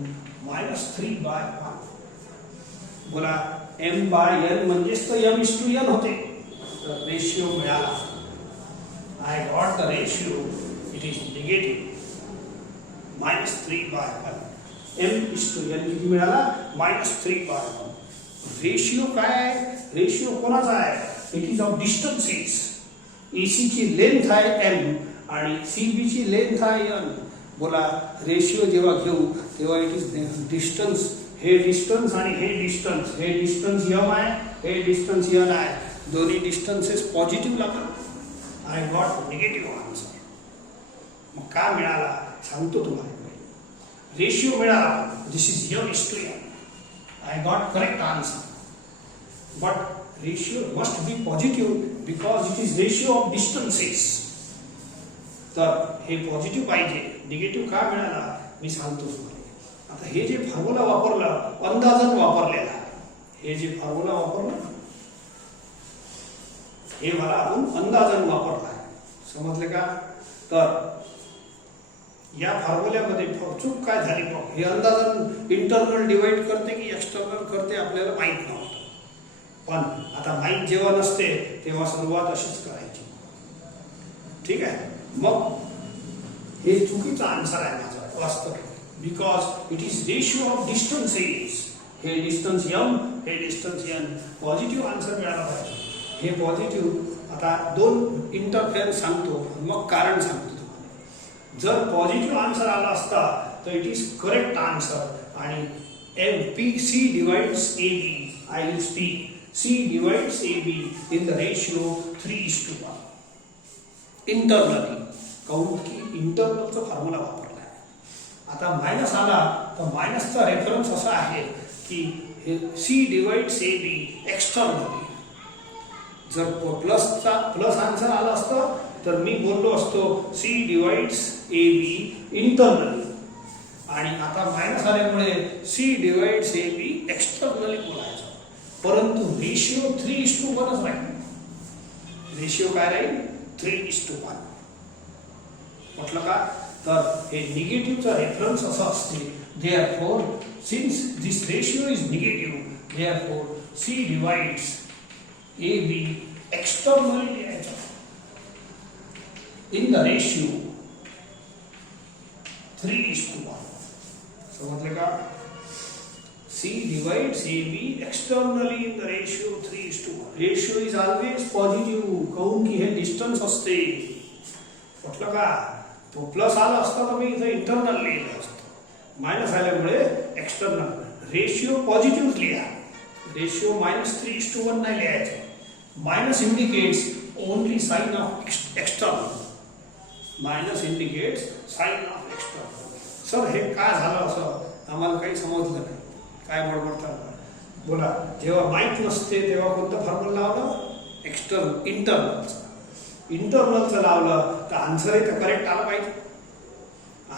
-3 by 1. बोला m by n म्हणजेच तर m:n होते. तर रेशिओ मिळाला. I got the ratio. It is negative -3 by 1. m:n किती मिळाला? -3 by 1. रेशिओ काय आहे? रेशिओ कोणाचा आहे? It is of distances. AC ची लेंथ आहे m आणि CB ची लेंथ आहे n. बोला रेशिओ जेव्हा घेऊ तेव्हा इट इज डिस्टन्स. हे डिस्टन्स आणि हे डिस्टन्स. हे डिस्टन्स m आहे, हे डिस्टन्स n आहे. दोन्ही डिस्टन्सेस पॉझिटिव्ह लागतात. I got negative answer. मग काय मिळाला सांगतो तुम्हाला. रेशिओ मिळाला. दिस is m:n. I got correct answer. But ratio must be positive because it is ratio of distances. तर हे पॉझिटिव्ह पाहिजे. निगेटिव्ह का मिळाला मी सांगतो तुम्हाला. आता हे जे फॉर्म्युला वापरलं अंदाजन वापरलेला आहे. हे जे फॉर्म्युला वापरलं हे मला आपण अंदाजन वापरला आहे. समजले का? तर या फॉर्म्युल्यामध्ये चूक काय झाली बघ. हे अंदाजन इंटरनल डिवाइड करते की एक्सटर्नल करते आपल्याला माहित नव्हतं. पण आता माहित जेव्हा नसते तेव्हा सुरुवात अशीच करायची. ठीक आहे. मग हे चुकीचा आन्सर आहे माझा वास्तव. Because it is ratio of distances. हे डिस्टन्स m, हे डिस्टन्स n. पॉझिटिव्ह आन्सर मिळाला पाहिजे. हे पॉझिटिव्ह. आता दोन इंटरफेरन्स सांगतो मग कारण सांगतो. जर पॉझिटिव्ह आन्सर आला असता तर इट इज करेक्ट आन्सर आणि C divides AB. I will speak. C divides AB in the ratio 3:1. Internally. Count की इंटरनलचा फॉर्म्युला वापरला आहे. आता मायनस आला तर मायनसचा रेफरन्स असा आहे की हे C divides AB एक्सटर्नली. जर प्लस आन्सर आला असतं तर मी बोललो असतो C divides AB इंटरनली. आणि आता मायनस आल्यामुळे C divides AB एक्सटर्नली बोलायचं. परंतु रेशिओ 3:1 राहील. रेशिओ काय राहील? 3:1. म्हटलं का? तर हे निगेटिव्हचा रेफरन्स असा असते. Therefore since this ratio is negative, therefore C divides AB externally लिहायचं in the ratio 3:1. समजले का? C divides AB externally in the ratio 3:1. Ratio is always positive. काऊन की हे डिस्टन्स असते. म्हटलं का? तो प्लस आला असता तर मी इथे इंटरनल लिहिलं असतं. मायनस आल्यामुळे एक्सटर्नल. रेशिओ पॉझिटिव्ह लिहा. रेशिओ -3:1 नाही लिहायचं. Minus indicates only sign of external. Minus indicates sign of external. Sir हे काय झालं असं आम्हाला काही समजलं नाही. काय बडबडतात बोला. जेव्हा माहीत नसते तेव्हा कोणतं फॉर्म्युला लावलं? इंटरनलचं. इंटरनलचं लावलं तर आन्सर तर करेक्ट आला पाहिजे.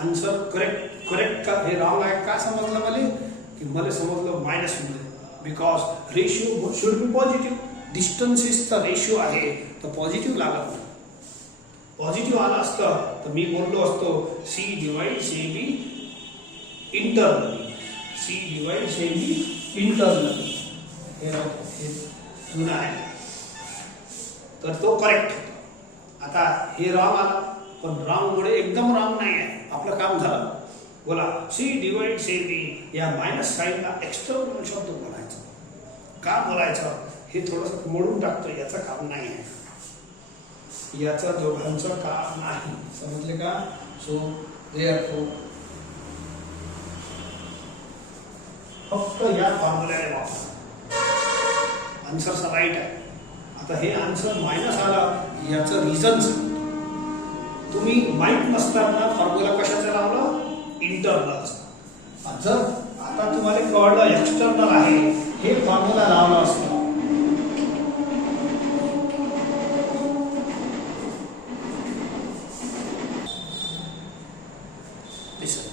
आन्सर करेक्ट का हे रॉंग आहे का समजलं मला? की मला समजलं मायनस मध्ये. Because ratio should be positive. डिस्टन्सेसचा रेशिओ आहे तर पॉझिटिव्ह लागत नाही. पॉझिटिव्ह आला असतं तर मी बोललो असतो C divides AB internally. C divides AB internally. हे जुनं आहे तर तो करेक्ट होता. आता हे रॉंग आला पण रॉंग मुळे एकदम रॉंग नाही आहे. आपलं काम झालं. बोला C divides AB या मायनस साईनला एक्सटर्नल शब्द बोलायचं. का बोलायचं हे थोडंसं मोडून टाकतो. याचं काम नाही आहे. याचा दोघांचं काम नाही. समजले का? सो देअरफॉर फक्त या फॉर्म्युल्याने वापरा. आन्सर राईट आहे. आता हे आन्सर मायनस आला याचं रिझन सांगतो. तुम्ही माहीत नसताना फॉर्म्युला कशाचा लावला इंटरनलचा. जर आता तुम्हाला कळलं एक्सटर्नल आहे हे फॉर्म्युला लावला असतं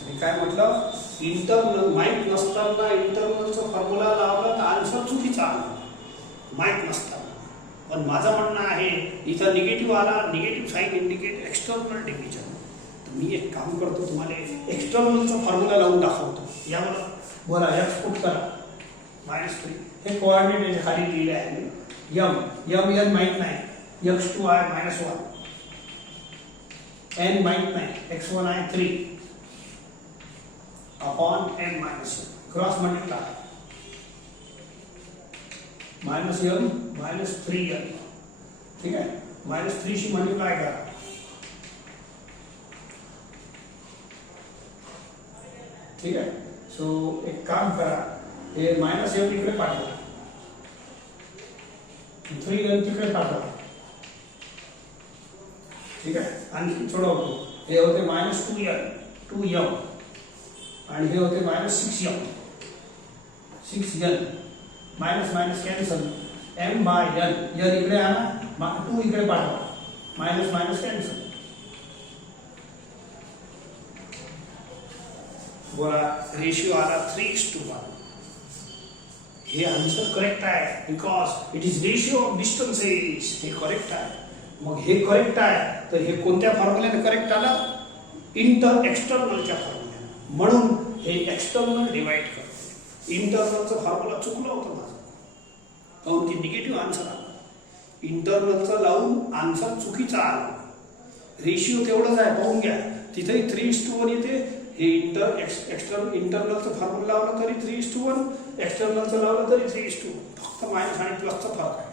मी काय म्हटलं इंटरनल माहीत नसताना इंटरनलचा फॉर्म्युला लावला तर आन्सर चुकीचा आला माहीत नसताना. पण माझं म्हणणं आहे इथं निगेटिव्ह आला negative sign indicate external division. तर मी एक काम करतो तुम्हाला एक्सटर्नलचा फॉर्म्युला लावून दाखवतो. यावर बोला एक्स पुट करा -3 हे कोऑर्डिनेट खाली दिले आहे. यम एन माहीत नाही x2 आहे -1 n माहीत नाही x1 आहे 3 upon n -1 cross multiply -m -3n. ठीक आहे -3 शी मल्टीप्लाय करा. ठीक आहे सो एक काम करा हे -m इकडे पाठवा 3n तिकडे पाठवा. ठीक आहे आणखी सोडवतो. हे होते -2m आणि हे होते -6m 6n minus cancel m by n n इकडे आणा 2 इकडे पाठवा माइनस कॅन्सल. बोला रेशियो आला 3:1. हे आन्सर करेक्ट आहे because it is ratio of distances. हे करेक्ट आहे. मग हे करेक्ट आहे तर हे कोणत्या फॉर्म्युल्याने करेक्ट आलं एक्सटर्नलच्या फॉर्म्युल्याने. म्हणून हे एक्सटर्नल डिवाइड करते. इंटरनलचं फॉर्म्युला चुकलं होतं माझं काहून की निगेटिव्ह आन्सर आला. इंटरनलचं लावून आन्सर चुकीचा आला. रेशिओ तेवढंच आहे पाहून घ्या तिथेही 3:1 येते. हे इंटरनलचं फॉर्म्युला लावलं तरी 3:1 एक्सटर्नलचं लावलं तरी 3:1 फक्त मायनस आणि प्लसचा फरक आहे.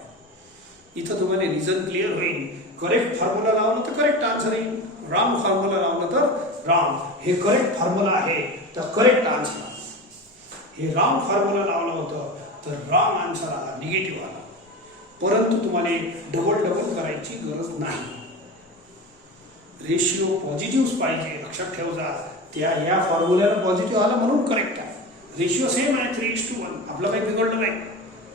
इथं तुम्हाला रिझन क्लिअर होईल. करेक्ट फॉर्म्युला लावलं तर करेक्ट आन्सर येईल रॉंग फॉर्म्युला लावलं तर रॉंग. हे करेक्ट फॉर्म्युला आहे तर करेक्ट आन्सर. हे रॉंग फॉर्म्युला लावलं होतं तर रॉंग आन्सर आला निगेटिव्ह आला. परंतु तुम्हाला डबल करायची गरज नाही. रेशिओ पॉझिटिव्ह पाहिजे लक्षात ठेवा. त्या या फॉर्म्युल्याला पॉझिटिव्ह आला म्हणून करेक्ट आहे. रेशिओ सेम आहे 3:1 आपलं काही बिघडलं नाही.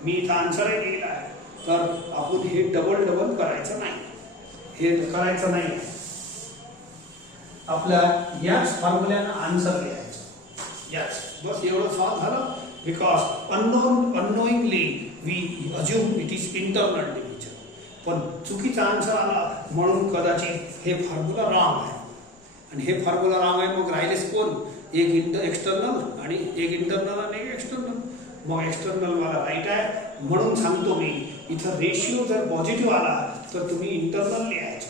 मी इथं आन्सरही लिहिला आहे तर आपण हे डबल करायचं नाही. हे करायचं नाही. आपल्या याच फॉर्म्युल्यानं आन्सर लिहायचं. याच बस एवढं सॉल्व झालं. Because unknowingly we assume it is internal division. पण चुकीचा आन्सर आला म्हणून कदाचित हे फॉर्म्युला रॉंग आहे. आणि हे फॉर्म्युला रॉंग आहे मग राहिलेच कोण एक एक्सटर्नल आणि एक इंटरनल आणि एक एक्सटर्नल. मग एक्सटर्नल मला राईट आहे म्हणून सांगतो मी इथं रेशिओ जर पॉझिटिव्ह आला तर तुम्ही इंटरनल लिहायचं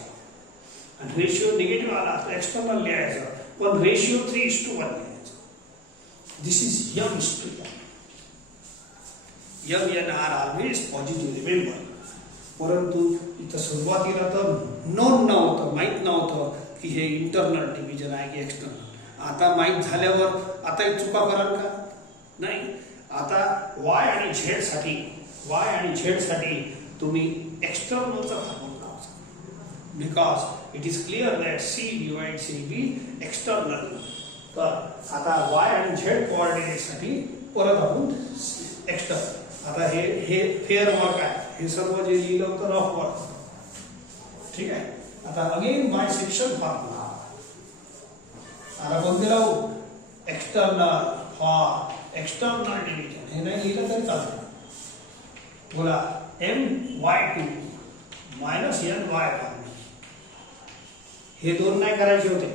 आणि रेशिओ निगेटिव्ह आला तर एक्सटर्नल लिहायचं. पण रेशिओ 3:1 लिहायचं. दिस इज यम history. n are always positive remember. परंतु इथं सुरुवातीला तर नोन नव्हतं माहीत नव्हतं की हे इंटरनल डिव्हिजन आहे की एक्सटर्नल. आता माहीत झाल्यावर आता चुका कराल का नाही. आता y आणि z साठी तुम्ही एक्सटर्नलचा फॉर्म्युला लावायचा because it is clear that c divide cb external. तर आता y आणि z कोऑर्डिनेट साठी परत आपण एक्सटर्नल. आता हे फेअर वर्क आहे. हे सर्व जे लिहिलं होतं रफ वर्क. ठीक आहे. आता अगेन बायसेक्शन फॉर्म्युला. आता कोणते लावू एक्सटर्नल फॉर एक्सटर्नल डिव्हिजन. हे नाही लिहिलं तरी चालतं. बोला my2 -ny1. हे दोन नाही करायचे होते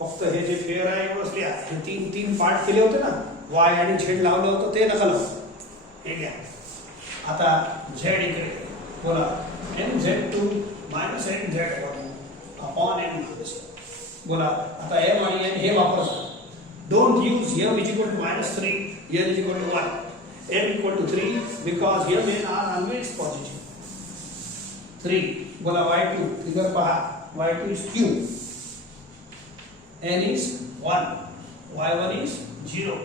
फक्त हे जे फेअर आहे एवढंच लिहा. हे तीन पार्ट केले होते ना y आणि z लावलं होतं ते नका लावू. हे घ्या. आता z इकडे बोला nz2 -nz1 अपॉन n. बोला आता m आणि n हे वापरायचं. Don't use m -3 n 1 n 3 because m n are always positive. 3 बोला y2 फिगर पहा y2 is q n is 1 y1 is 0.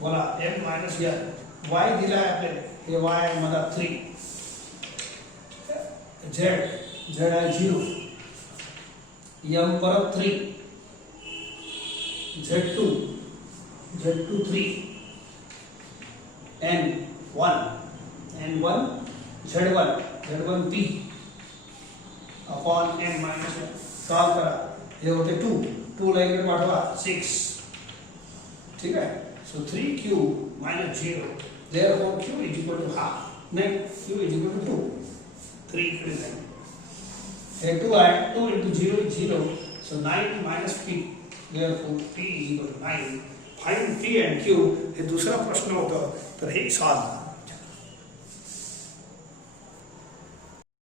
बोला m minus n y दिला आहे आपल्याला हे y आहे मला 3 z आहे 0 m परत 3, z2 3, n1 z1 p upon n minus 1 solve करा, हे होते 2 ला इकडे पाठवा 6, ठीक आहे. So 3q minus 0, therefore q is equal to half. नाही, q is equal to 2. 3 इकडे जाईल, हे 2 आहे, 2 into 0 is 0, so 9 minus p, therefore p is equal to 9. Find p and q, हे दुसरा प्रश्न होता, तर हे सॉल्व.